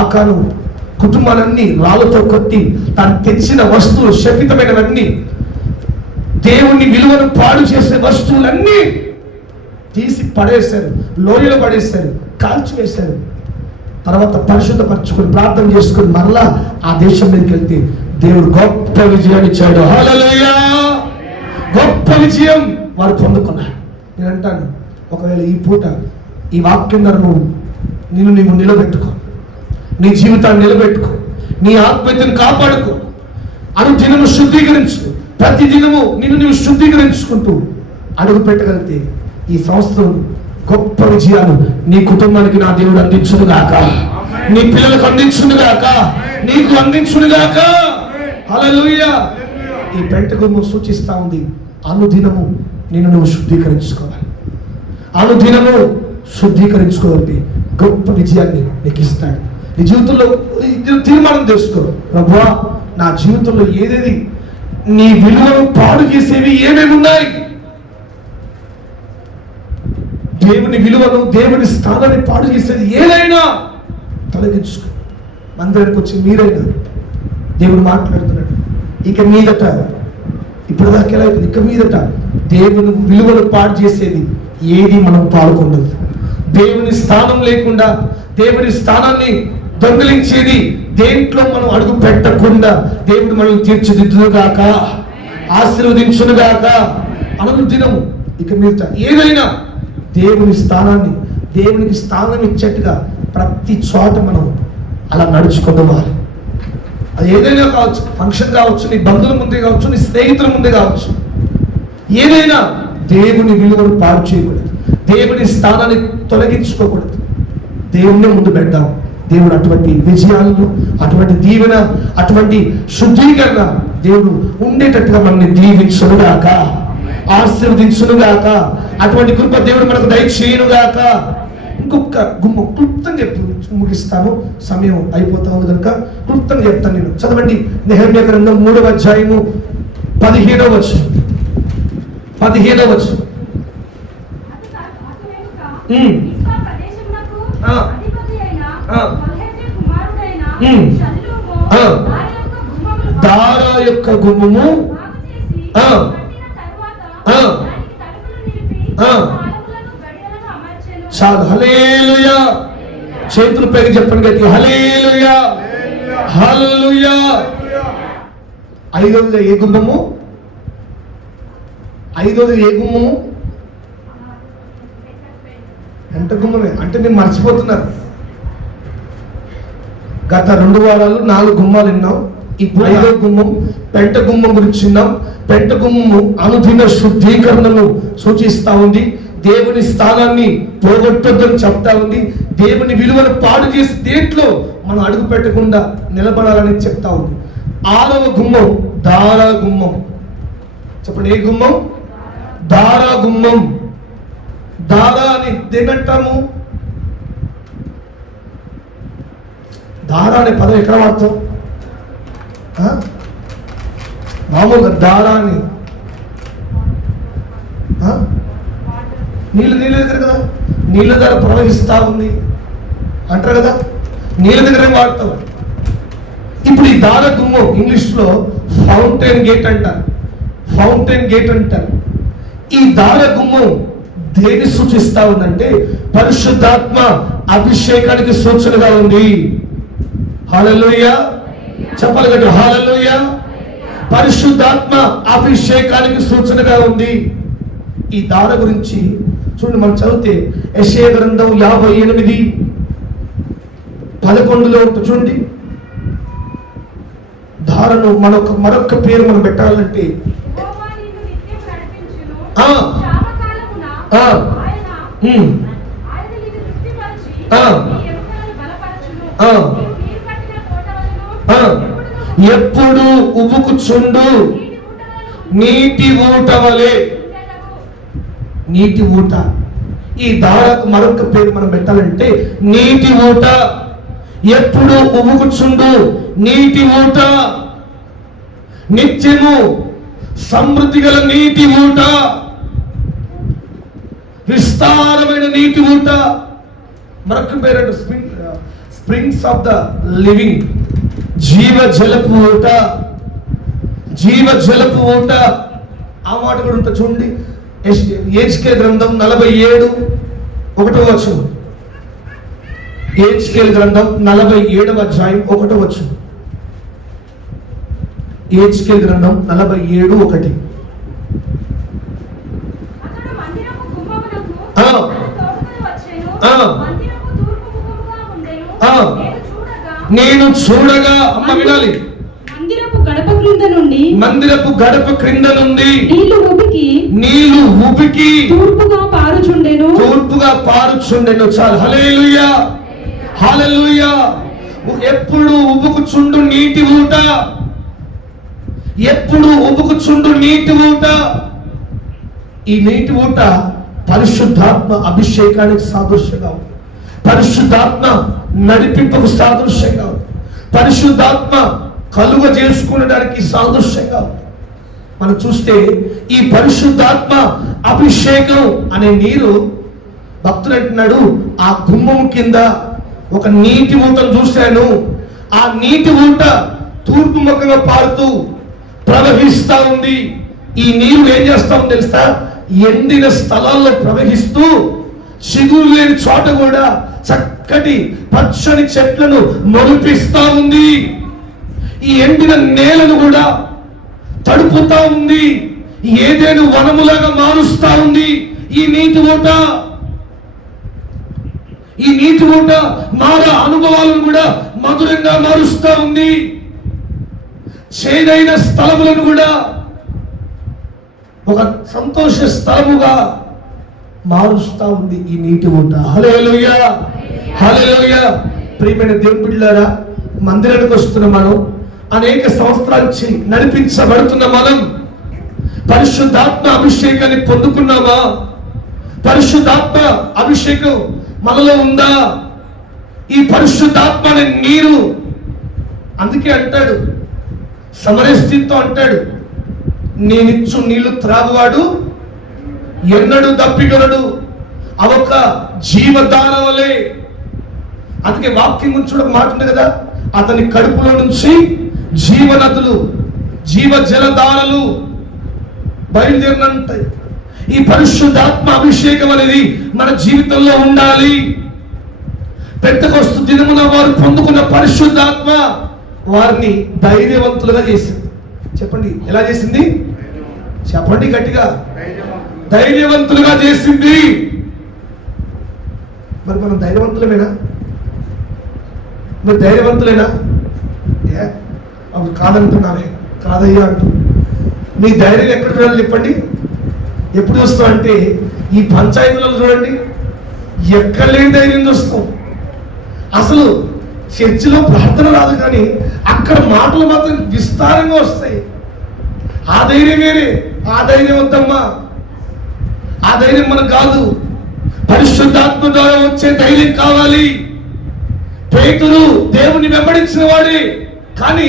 ఆకాను కుటుంబాలన్నీ రాళ్ళతో కొట్టి తను తెచ్చిన వస్తువులు, శపితమైనవన్నీ, దేవుని విలువను పాడు చేసే వస్తువులన్నీ తీసి పడేశారు, లోయలో పడేశారు, కాల్చివేశారు. తర్వాత పరిశుద్ధపరచుకొని ప్రార్థన చేసుకుని మరలా ఆ దేశం మీదకి వెళ్తే దేవుడు గొప్ప విజయాన్ని ఇచ్చాడు. హల్లెలూయా. గొప్ప విజయం వారు పొందుకున్నారు. నేను అంటాను, ఒకవేళ ఈ పూట ఈ వాక్యం ద్వారా నీవు నిలబెట్టుకో, నీ జీవితాన్ని నిలబెట్టుకో, నీ ఆత్మీయతను కాపాడుకో, అనుదినము శుద్ధీకరించు. ప్రతి దినము నిన్ను నీవు శుద్ధీకరించుకుంటూ అడుగు పెట్టగలిగితే ఈ సంవత్సరం గొప్ప విజయాలు నీ కుటుంబానికి నా దేవుడు అందించునుగాక, నీ పిల్లలకు అందించునుగాక, నీకు అందించునుగాక. హల్లెలూయా. ఈ పెంటగుమ్ము సూచిస్తా ఉంది అనుదినము నిన్ను నువ్వు శుద్ధీకరించుకోవాలి, అనుదినము శుద్ధీకరించుకోవాలి. గొప్ప విజయాన్ని నీకు ఇస్తాడు. నీ జీవితంలో తీర్మానం చేసుకో, ప్రభువా నా జీవితంలో ఏదేది నీ విలువను పాడు చేసేవి ఏమేమి ఉన్నాయి, దేవుని విలువను దేవుని స్థానాన్ని పాడు చేసేది ఏదైనా తొలగించుకో. మందిరానికి వచ్చి మీరైనా దేవుడు మాట్లాడుతున్నాడు, ఇక మీదట ఇప్పుడు దాకా ఎలా అవుతుంది, ఇక మీదట దేవుని విలువను పాడు చేసేది ఏది మనం పాల్గొండదు. దేవుని స్థానం లేకుండా దేవుని స్థానాన్ని దొంగిలించేది దేంట్లో మనం అడుగు పెట్టకుండా దేవుడు మనల్ని తీర్చిదిద్దునుగాక, ఆశీర్వదించునుగాక. అనుదినము ఇక మీదట ఏదైనా దేవుని స్థానాన్ని, దేవునికి స్థానం ఇచ్చేట్టుగా ప్రతి చోట మనం అలా నడుచుకోవాలి. అది ఏదైనా కావచ్చు, ఫంక్షన్ కావచ్చు, నీ బంధువుల ముందే కావచ్చు, నీ స్నేహితుల ముందే కావచ్చు, ఏదైనా దేవుని విలువను పాడు చేయకూడదు, దేవుని స్థానాన్ని తొలగించుకోకూడదు, దేవుణ్ణి ముందు పెడదాం. దేవుడు అటువంటి విజయాలను, అటువంటి దీవెన, అటువంటి శుద్ధీకరణ దేవుడు ఉండేటట్టుగా మనల్ని దీవించునుగాక, ఆశీర్వదించునుగాక. అటువంటి కృప దేవుడు మనకు దయచేయునుగాక. ఇంకొక గుమ్మ క్లుప్తంగా చెప్తూ ముగిస్తాను, సమయం అయిపోతా ఉంది కనుక క్లుప్తంగా చెప్తాను. నేను చదవండి నెహెమ్యా గ్రంథం 3వ అధ్యాయము 17వ వచనం. 17వ వచనం. దారా యొక్క గుమ్మము చాలు. హల్లెలూయా. చేతులు పైకి చెప్పండి గట్టిగా, హల్లెలూయా, హల్లెలూయా. ఐదవది ఏ గుమ్మము? ఐదవది ఏ గుమ్మము? పెంట గుమ్మమే. అంటే మీరు మర్చిపోతున్నారు. గత 2 వారాలు 4 గుమ్మాలు విన్నాం. ఇప్పుడు 5వ గుమ్మం పెంట గుమ్మం గురించి విన్నాం. పెంట గుమ్మము అనుదిన శుద్ధీకరణను సూచిస్తా ఉంది, దేవుని స్థానాన్ని పోగొట్టొద్దని చెప్తా ఉంది, దేవుని విలువను పాడు చేసి దేంట్లో మనం అడుగు పెట్టకుండా నిలబడాలని చెప్తా ఉంది. 6వ గుమ్మం దారా గుమ్మం. చెప్పండి, ఏ గుమ్మం? దారా గుమ్మం. దారా అని దేనంటాము? దారా అనే పదం ఎక్కడ వాడతాం? మామూలుగా దారా అని నీళ్ళ దగ్గర కదా, నీళ్ళ దగ్గర ప్రవహిస్తా ఉంది అంటారు కదా, నీళ్ళ దగ్గర వాడతాం. ఇప్పుడు ఈ దార గుమ్మం ఇంగ్లీష్లో ఫౌంటైన్ గేట్ అంటారు, ఫౌంటైన్ గేట్ అంటారు. ఈ దార గుమ్మం దేని సూచిస్తా ఉందంటే పరిశుద్ధాత్మ అభిషేకానికి సూచనగా ఉంది. హల్లెలూయా. చెప్పాలి కదా, హల్లెలూయా. పరిశుద్ధాత్మ అభిషేకానికి సూచనగా ఉంది. ఈ దార గురించి చూడండి, మనం చదివితే యెషయా గ్రంథం 58:11లో చూడండి. దారను మరొక పేరు మనం పెట్టాలంటే ఎప్పుడు ఉబుకుచుండు నీటి ఊట వలె. నీటి ఊట. ఈ దారకు మరొక పేరు మనం పెట్టాలంటే నీటి ఊట. ఎప్పుడు ఉబుకుచుండు నీటి ఊట, నిత్యము సమృద్ధి గల నీటి ఊట, విస్తారమైన నీటి ఊట. మరొక పేరు అంటే స్ప్రింగ్స్ ఆఫ్ ద లివింగ్, జీవ జలపు ఊట, జీవ జలపు ఊట. ఆ మాట కూడా ఉంటుంది చూడండి. యెహెజ్కేలు గ్రంథం 47:1 వచనం. యెహెజ్కేలు గ్రంథం 47వ అధ్యాయం 1 వచనం. యెహెజ్కేలు గ్రంథం 47:1. నేను చూడగా, అమ్మ వినాలి, మందిరపు గడప మందిరపు గడప క్రింద నుండి నీళ్లు ఉబికి తూర్పుగా పారుచుండెను. చాలు. హల్లెలూయా, హల్లెలూయా. ఎప్పుడు ఉబుకుచుండు నీటి ఊట, ఎప్పుడు ఉబుకుచుండు నీటి ఊట. ఈ నీటి ఊట పరిశుద్ధాత్మ అభిషేకానికి సాదృశ్యంగా ఉంది, పరిశుద్ధాత్మ నడిపింపుకు సాదృశ్యంగా ఉంది, పరిశుద్ధాత్మ కలుగ చేసుకునడానికి సాదృశ్యంగా ఉంది. మనం చూస్తే ఈ పరిశుద్ధాత్మ అభిషేకం అనే నీరు, భక్తుడు అంటున్నాడు, ఆ గుమ్మం కింద ఒక నీటి ఊటను చూశాను. ఆ నీటి ఊట తూర్పు ముఖంగా పారుతూ ప్రవహిస్తా ఉంది. ఈ నీరు ఏం చేస్తామో తెలుసా? ఎండిన స్థలాల్లో ప్రవహిస్తూ చిగురు లేని చోట కూడా చక్కటి పచ్చని చెట్లను మొలిపిస్తా ఉంది. ఈ ఎండిన నేలను కూడా తడుపుతా ఉంది. ఏదేను వనములాగా మారుస్తా ఉంది ఈ నీటి ఊట. ఈ నీటి ఊట మార అనుభవాలను కూడా మధురంగా మారుస్తా ఉంది. చేదైన స్థలములను కూడా ఒక సంతోష స్థలముగా మారుస్తా ఉంది ఈ నీటి ఊట. హల్లెలూయా, హల్లెలూయా. ప్రియమైన దేవుని బిడ్డలారా, మందిరానికి వస్తున్న మనం, అనేక సంవత్సరాల నుంచి నడిపించబడుతున్న మనం పరిశుద్ధాత్మ అభిషేకాన్ని పొందుకున్నామా? పరిశుద్ధాత్మ అభిషేకం మనలో ఉందా? ఈ పరిశుద్ధాత్మ అనే నీరు, అందుకే అంటాడు సమరయ స్త్రీతో అంటాడు, నేనిచ్చు నీళ్లు త్రాగువాడు ఎన్నడూ దప్పిగలడు, అవొక జీవదాన వలె. అందుకే వాక్యం గురించి ఒక మాట ఉంది కదా, అతని కడుపులో నుంచి జీవనదులు, జీవ జలధారలు బయలుదేరినంటాయి. ఈ పరిశుద్ధాత్మ అభిషేకం అనేది మన జీవితంలో ఉండాలి. పెంతెకొస్తు దినమున వారు పొందుకున్న పరిశుద్ధాత్మ వారిని ధైర్యవంతులుగా చేసింది. చెప్పండి, ఎలా చేసింది? చెప్పండి గట్టిగా. ధైర్యవంతులుగా చేసింది. మరి మనం ధైర్యవంతులమేనా? మరి ధైర్యవంతులేనా? అవి కాదంటున్నావే, కాదయ్యా అంటూ నీ ధైర్యం ఎక్కడ చూడాలి చెప్పండి? ఎప్పుడు చూస్తాం అంటే ఈ పంచాయతీలలో చూడండి, ఎక్కడ లేని ధైర్యం చూస్తాం. అసలు చర్చిలో ప్రార్థన రాదు, కానీ అక్కడ మాటలు మాత్రం విస్తారంగా వస్తాయి. ఆ ధైర్యం వేరే, ఆ ధైర్యం వద్దమ్మా, ఆ ధైర్యం మనకు కాదు. పరిశుద్ధాత్మ ద్వారా వచ్చే ధైర్యం కావాలి. పేతురు దేవుని వెంబడించిన వాడే, కానీ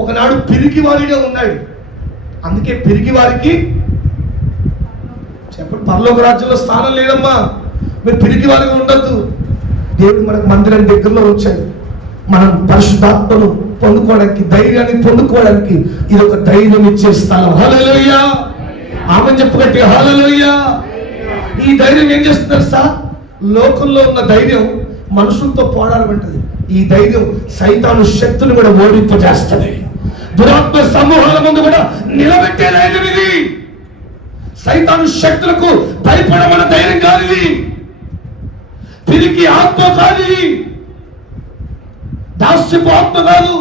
ఒకనాడు పిరికి వారిగా ఉన్నాడు. అందుకే పిరికి వారికి చెప్పండి, పరలోక రాజ్యంలో స్థానం లేదమ్మా. మీరు పిరికి వారిగా ఉండద్దు. దేవుడు మనకు మందిరం దగ్గరలో వచ్చాడు. మనం పరిశుద్ధాత్మను పొందుకోవడానికి, ధైర్యాన్ని పొందుకోవడానికి ఇది ఒక ధైర్యం ఇచ్చే స్థలం. హల్లెలూయా, ఆమేన్ చెప్పు గట్టిగా. హల్లెలూయా. ఈ ధైర్యం ఏం చేస్తున్నారు సార్? లోకంలో ఉన్న ధైర్యం మనుషులతో పోరాడమంటది. ఈ ధైర్యం సైతాను శక్తులు కూడా ఓడింపజేస్తుంది. దురాత్మ సమూహాల ముందు కూడా నిలబెట్టే ధైర్యం ఇది. సైతాను శక్తులకు భయపడమన్న ధైర్యం కాదు ఇది. పిరికి ఆత్మ కాదు ఇది. దాస్యపు ఆత్మ కాదు.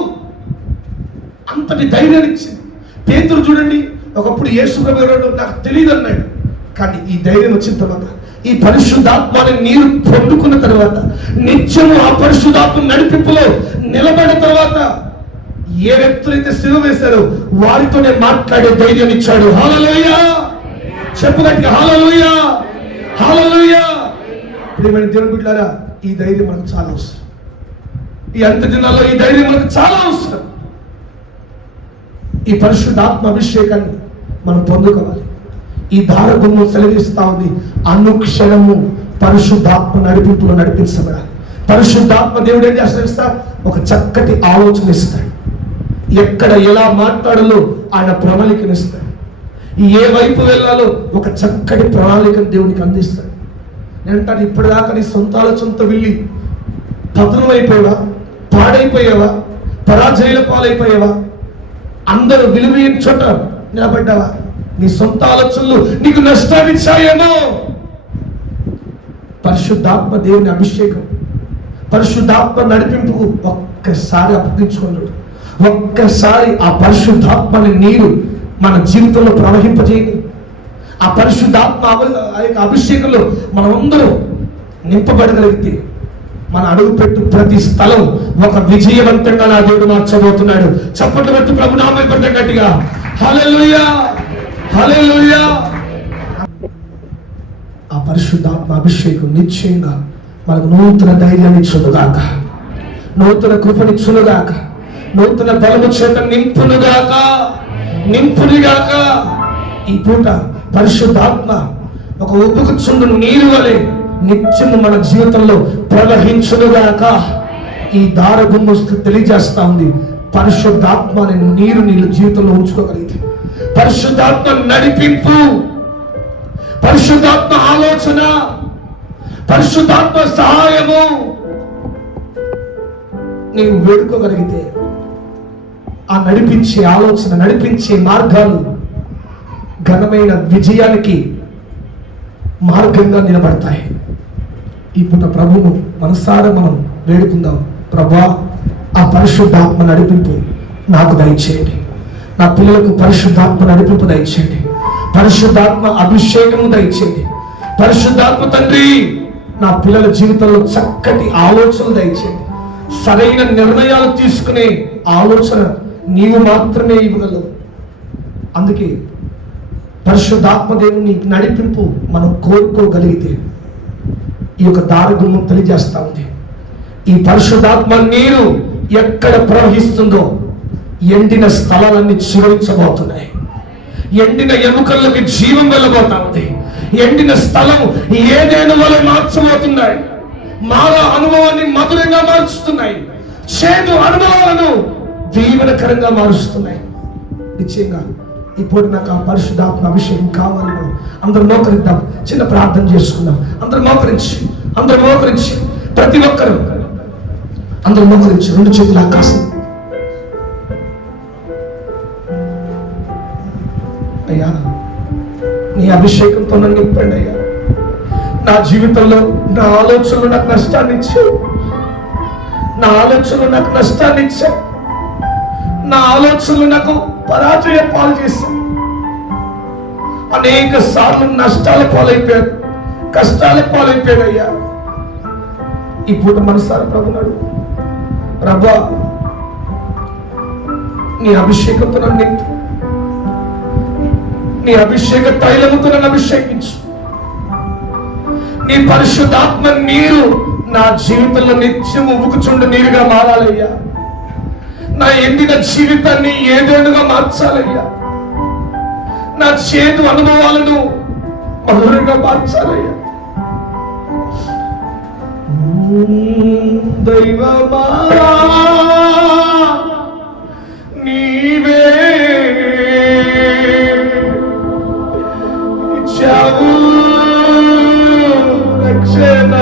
అంతటి ధైర్యాన్ని ఇచ్చింది. పేతురు చూడండి, ఒకప్పుడు యేసు ప్రభువు నాకు తెలియదు అన్నాడు, కానీ ఈ ధైర్యం వచ్చిన తర్వాత, ఈ పరిశుద్ధాత్మని నీరు పొందుకున్న తర్వాత, నిత్యము ఆ పరిశుద్ధాత్మ నడిపింపులో నిలబడిన తర్వాత, ఏ వ్యక్తులైతే సిలువ వేశారో వారితోనే మాట్లాడే ధైర్యం ఇచ్చాడు. హల్లెలూయా, చెప్పు గట్టిగా. హల్లెలూయా, హల్లెలూయా. ప్రియమైన దేవుని బిడ్డలారా, ఈ ధైర్యం మనకు చాలా అవసరం. ఈ అంత్య దినాల్లో ఈ ధైర్యం మనకు చాలా అవసరం. ఈ పరిశుద్ధాత్మ అభిషేకాన్ని మనం పొందుకోవాలి. ఈ దారగుమ్మం సెలవిస్తా ఉంది, అనుక్షణము పరిశుద్ధాత్మ నడిపింపులో నడిపించబడాలి. పరిశుద్ధాత్మ దేవుడు ఏం చేస్తా? ఒక చక్కటి ఆలోచన ఇస్తాడు. ఎక్కడ ఎలా మాట్లాడాలో ఆయన ప్రణాళికనిస్తాడు. ఏ వైపు వెళ్ళాలో ఒక చక్కటి ప్రణాళికను దేవునికి అందిస్తాడు. నేనంటాను, ఇప్పటిదాకా నీ సొంత ఆలోచనతో వెళ్ళి పతనం అయిపోయావా, పాడైపోయావా, పరాజయాల పాలైపోయావా, అందరూ విలువైన చోట నిలబడ్డావా? నీ సొంత ఆలోచనలు నీకు నష్టాన్ని ఇచ్చాయేమో. పరిశుద్ధాత్మ దేవుని అభిషేకం, పరిశుద్ధాత్మ నడిపింపుకు ఒక్కసారి అప్పగించుకున్నాడు. ఒక్కసారి ఆ పరిశుద్ధాత్మని నీరు మన జీవితంలో ప్రవహింపజేయండి. ఆ పరిశుద్ధాత్మ ఆ యొక్క అభిషేకంలో మనమందరం నింపబడగలిగితే మన అడుగుపెట్టు ప్రతి స్థలం ఒక విజయవంతంగా నా దేవుడు మార్చబోతున్నాడు. చప్పట్లు పెట్టి ప్రభు నామం పెట్టే గట్టిగా హల్లెలూయా, హల్లెలూయా. ఆ పరిశుద్ధాత్మ అభిషేకం నిశ్చయంగా మనకు నూతన ధైర్యాన్ని ఇచ్చునుగాక, నూతన కృపనిచ్చునుగాక, నూతన బలము చేత నింపునిగాక. ఈ పూట పరిశుద్ధాత్మ ఒక ఉబ్బుకుచుండు నీరు వలె నిత్యము మన జీవితంలో ప్రవహించునుగాక. ఈ దారగుమ్మ తెలియజేస్తా ఉంది, పరిశుద్ధాత్మ అనే నీరు నీళ్ళు జీవితంలో ఉంచుకోగలిగితే, పరిశుద్ధాత్మ నడిపింపు, పరిశుద్ధాత్మ ఆలోచన, పరిశుద్ధాత్మ సహాయము నీవు వేడుకోగలిగితే ఆ నడిపించే ఆలోచన, నడిపించే మార్గాలు ఘనమైన విజయానికి మార్గంగా నిలబడతాయి. ఈ పూట ప్రభువును మనసారా మనం వేడుకుందాం. ప్రభువా, ఆ పరిశుద్ధాత్మ నడిపింపు నాకు దయచేయండి, నా పిల్లలకు పరిశుద్ధాత్మ నడిపింపు దయచేయండి, పరిశుద్ధాత్మ అభిషేకము దయచేయండి. పరిశుద్ధాత్మ తండ్రి నా పిల్లల జీవితంలో చక్కటి ఆలోచనలు దయచేయండి, సరైన నిర్ణయాలు తీసుకునే ఆలోచన నీవు మాత్రమే ఇవ్వగలవు. అందుకే పరిశుద్ధాత్మ దేవుని నడిపింపు మనం కోరుకోగలిగితే ఈ యొక్క దారగుమ్మం తెలియజేస్తా ఉంది. ఈ పరిశుద్ధాత్మ నీరు ఎక్కడ ప్రవహిస్తుందో ఎండిన స్థలాలన్నీ చిగురించబోతున్నాయి, ఎండిన ఎముకల్లోకి జీవం వెళ్ళబోతా ఉంది, ఎండిన స్థలం ఏదేను వలె మార్చబోతున్నాయి, మాల అనుభవాన్ని మధురంగా మార్చుతున్నాయి, చేదు అనుభవాలను దీవెనకరంగా మారుస్తున్నాయి. నిశ్చయంగా ఇప్పుడు నాకు ఆ పరిశుద్ధాత్మ అభిషేకం కావాలి. అందరూ మోకరిద్దాం, చిన్న ప్రార్థన చేసుకుందాం. అందరూ మోకరించి ప్రతి ఒక్కరు అందరూ మోకరించి రెండు చేతుల ఆకాశం. అయ్యా, నీ అభిషేకంతో నన్ను నింపండి అయ్యా. నా జీవితంలో నా ఆలోచనలు నాకు నష్టాన్ని ఇచ్చావు, నా ఆలోచనలు నాకు నష్టాన్ని ఇచ్చావు, నా ఆలోచనలు నాకు పరాజయ పాలు చేశావు. అనేక సార్లు నష్టాల పాలైపోయారు, కష్టాల పాలైపోయాడు అయ్యా. ఈ పూట మనసారా ప్రభునాడు, ప్రభా నీ అభిషేకంతో నన్ను నింపు, నీ అభిషేక తైలముతో నన్ను అభిషేకించు. నీ పరిశుద్ధాత్మ నీరు నా జీవితంలో నిత్యం ఉబుకుచుండు నీరుగా మారాలయ్యా. నా ఎండిన జీవితాన్ని ఏదేనుగా మార్చాలయ్యా. నా చేదు అనుభవాలను మధురంగా మార్చాలయ్యా. దైవమా నీవే ఇచ్చావు రక్షణ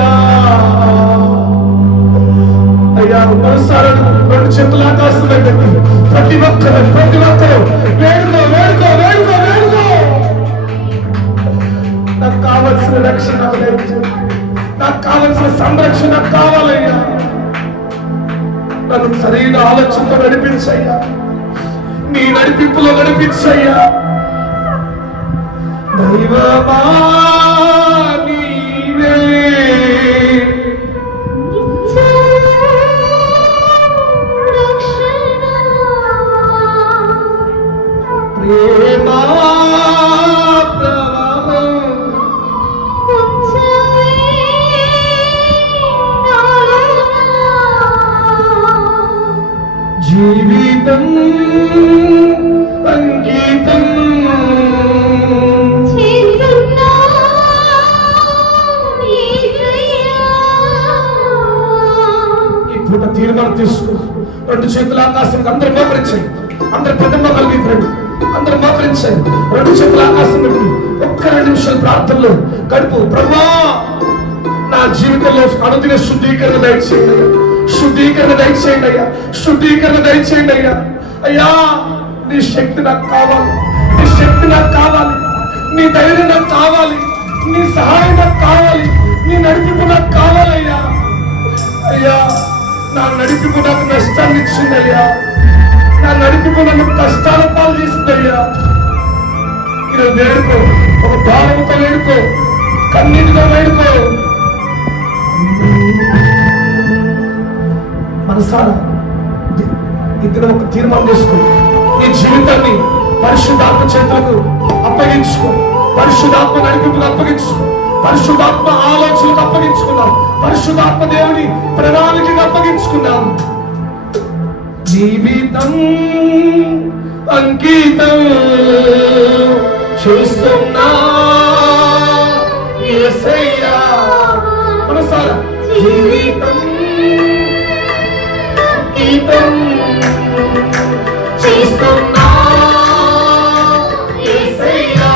అయ్యా. మనసారా రెండు చేతుల ఆకాశం పెట్టండి. ప్రతి ఒక్కరు వేడుకో. నాకు కావలసిన రక్షణ, నాకు కావలసిన సంరక్షణ కావాలయ్యా. నన్ను సరైన ఆలోచనతో నడిపించయ్యా, నీ నడిపింపులో నడిపించయ్యా. దైవమా నీవే ప్రేమా జీవితం అంకితం ఇప్పుడు తీర్మానం తీసుకో. రెండు చేతుల ఆకాశం అందరూ మోకరించండి. అందరు పెద్దమ్మ కలిగిరండి. అందరూ మోకరించండి. రెండు చేతుల ఆకాశం పెట్టి ఒక్క 2 నిమిషాలు ప్రార్థనలో గడుపు. ప్రభువా, నా జీవితంలో అనుదిన శుద్ధీకరణ దయచేయండి, శుద్ధీకరణ దయచేయండి అయ్యా, శుద్ధీకరణ దయచేయండి అయ్యా. అయ్యా, నీ శక్తి నాకు కావాలి, నీ శక్తి నాకు కావాలి, నీ ధైర్యం నాకు కావాలి, నీ సహాయం నాకు కావాలి, నీ నడిపింపు నాకు కావాలయ్యా. అయ్యా, నా నడిపింపు నాకు నష్టాన్ని ఇచ్చింది అయ్యా. నా నడిపింపు నన్ను కష్టాల పాలు చేసిందయ్యా. ఈరోజు వేడుకో, ఒక భావంతో వేడుకో, కన్నీటితో వేడుకో. మనసారా ఇక్కడ ఒక తీర్మానం చేసుకో. నీ జీవితాన్ని పరిశుద్ధాత్మ చేతులకు అప్పగించుకో. పరిశుద్ధాత్మ నడిపింపులకు అప్పగించుకో. పరిశుద్ధాత్మ ఆలోచనలకు అప్పగించుకున్నాం. పరిశుద్ధాత్మ దేవుని ప్రణాళికకు అప్పగించుకున్నాం. జీవితం అంకితం చేస్తున్నా యేసయ్యా. మనసారా జీవితం అంకితం చేస్తున్నా యేసయ్యా.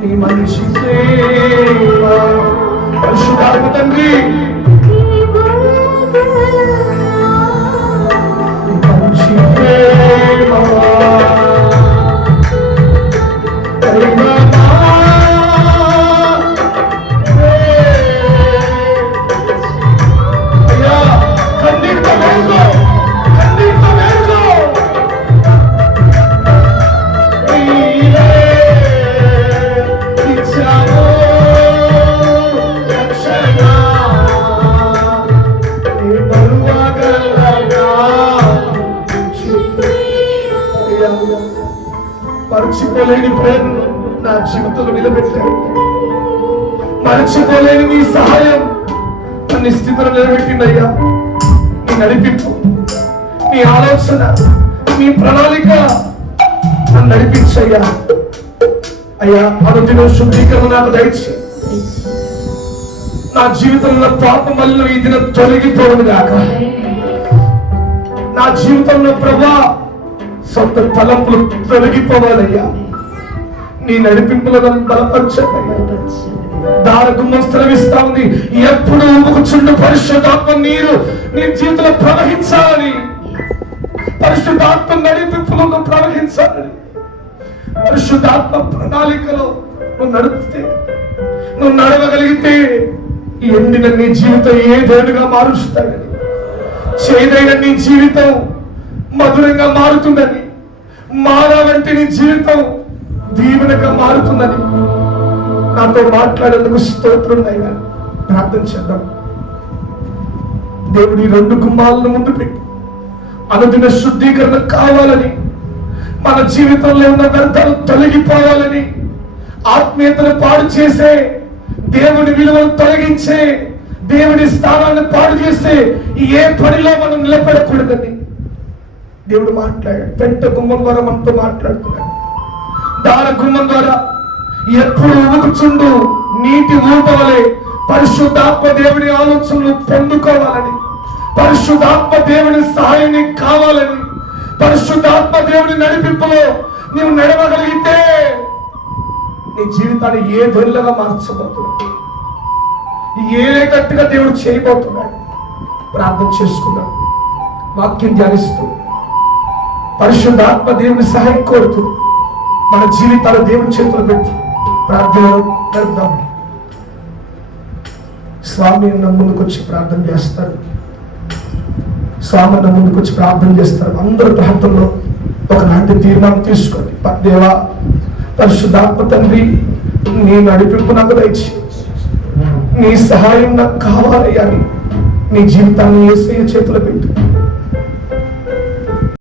నీ మంచి ప్రేమ పరిశుద్ధాత్మ తండ్రి మంచి ప్రేమ అయ్యా కన్నీటితో వేసుకో కన్నీటితో వేసుకో మర్చిపోలేని ప్రేమ నా జీవితంలో నిలబెట్టాడు. మర్చిపోలేని నీ సహాయం నన్ను స్థితిలో నిలబెట్టిందయ్యా. నీ నడిపింపు, నీ ఆలోచన, నీ ప్రణాళిక నన్ను నడిపించయ్యా. అయ్యా అనుదిన శుద్ధీకరణ నాకు దయచి నా జీవితంలో పాపం వల్ల ఈ దినం తొలగిపోవను గాక. నా జీవితంలో ప్రభా సొంత తలంపులు తొలగిపోవాలయ్యా. నీ నడిపింపులో నన్ను బలపరచయ్యా. దారగుమ్మం స్థలమిస్తా ఉంది. ఎప్పుడు ఊపుకుచుండు పరిశుద్ధాత్మ నీరు నీ జీవితంలో ప్రవహించాలని, పరిశుద్ధాత్మ నడిపింపులో ప్రవహించాలని, పరిశుద్ధాత్మ ప్రణాళికలో నువ్వు నడిపితే, నువ్వు నడవగలిగితే ఈ ఎండిన నీ జీవితం ఏదేనుగా మారుస్తాడని, చేదైన నీ జీవితం మధురంగా మారుతుందని, మానవంటి నీ జీవితం దీవెనగా మారుతుందని నాతో మాట్లాడేందుకు స్తోత్రం అయ్యా. ప్రార్థన చేద్దాం. దేవుడి 2 గుమ్మాలను ముందు పెట్టి అనుదిన శుద్ధీకరణ కావాలని, మన జీవితంలో ఉన్న వ్యర్థాలు తొలగిపోవాలని, ఆత్మీయతను పాడు చేసే, దేవుడి విలువను తొలగించే, దేవుడి స్థానాన్ని పాడు చేసే ఏ పనిలో మనం నిలబడకూడదని దేవుడు మాట్లాడాడు. పెంట గుమ్మం ద్వారా మనతో మాట్లాడుతున్నాడు. దార గుమ్మం ద్వారా ఎప్పుడు ఊగుచుండు నీటి ఊపవలే పరిశుద్ధాత్మ దేవుడి ఆలోచనలు పొందుకోవాలని, పరిశుద్ధాత్మ దేవుడి సహాయాన్ని కావాలని, పరిశుద్ధాత్మ దేవుడి నడిపింపులో నీవు నడవగలిగితే నీ జీవితాన్ని ఏ ధోరణిగా మార్చబోతున్నాడు, ఏలేటట్టుగా దేవుడు చేయబోతున్నాడు. ప్రార్థన చేసుకున్నాం. వాక్యం ధ్యానిస్తూ పరిశుద్ధాత్మ దేవుని సహాయం కోరుతూ మన జీవితాలు దేవుని చేతులు పెట్టి ప్రార్థన పెడదాం. స్వామి ముందుకు వచ్చి ప్రార్థన చేస్తారు. స్వామి ముందుకు వచ్చి ప్రార్థన చేస్తారు. అందరూ ప్రార్థనలో ఒకనాటి తీర్మానం తీసుకోండి. దేవా, పరిశుద్ధాత్మ తండ్రి, నీ నడిపింపు నాకు దయచి, నీ సహాయం నాకు కావాలయ్యా అని నీ జీవితాన్ని యేసయ్య చేతులు పెట్టు.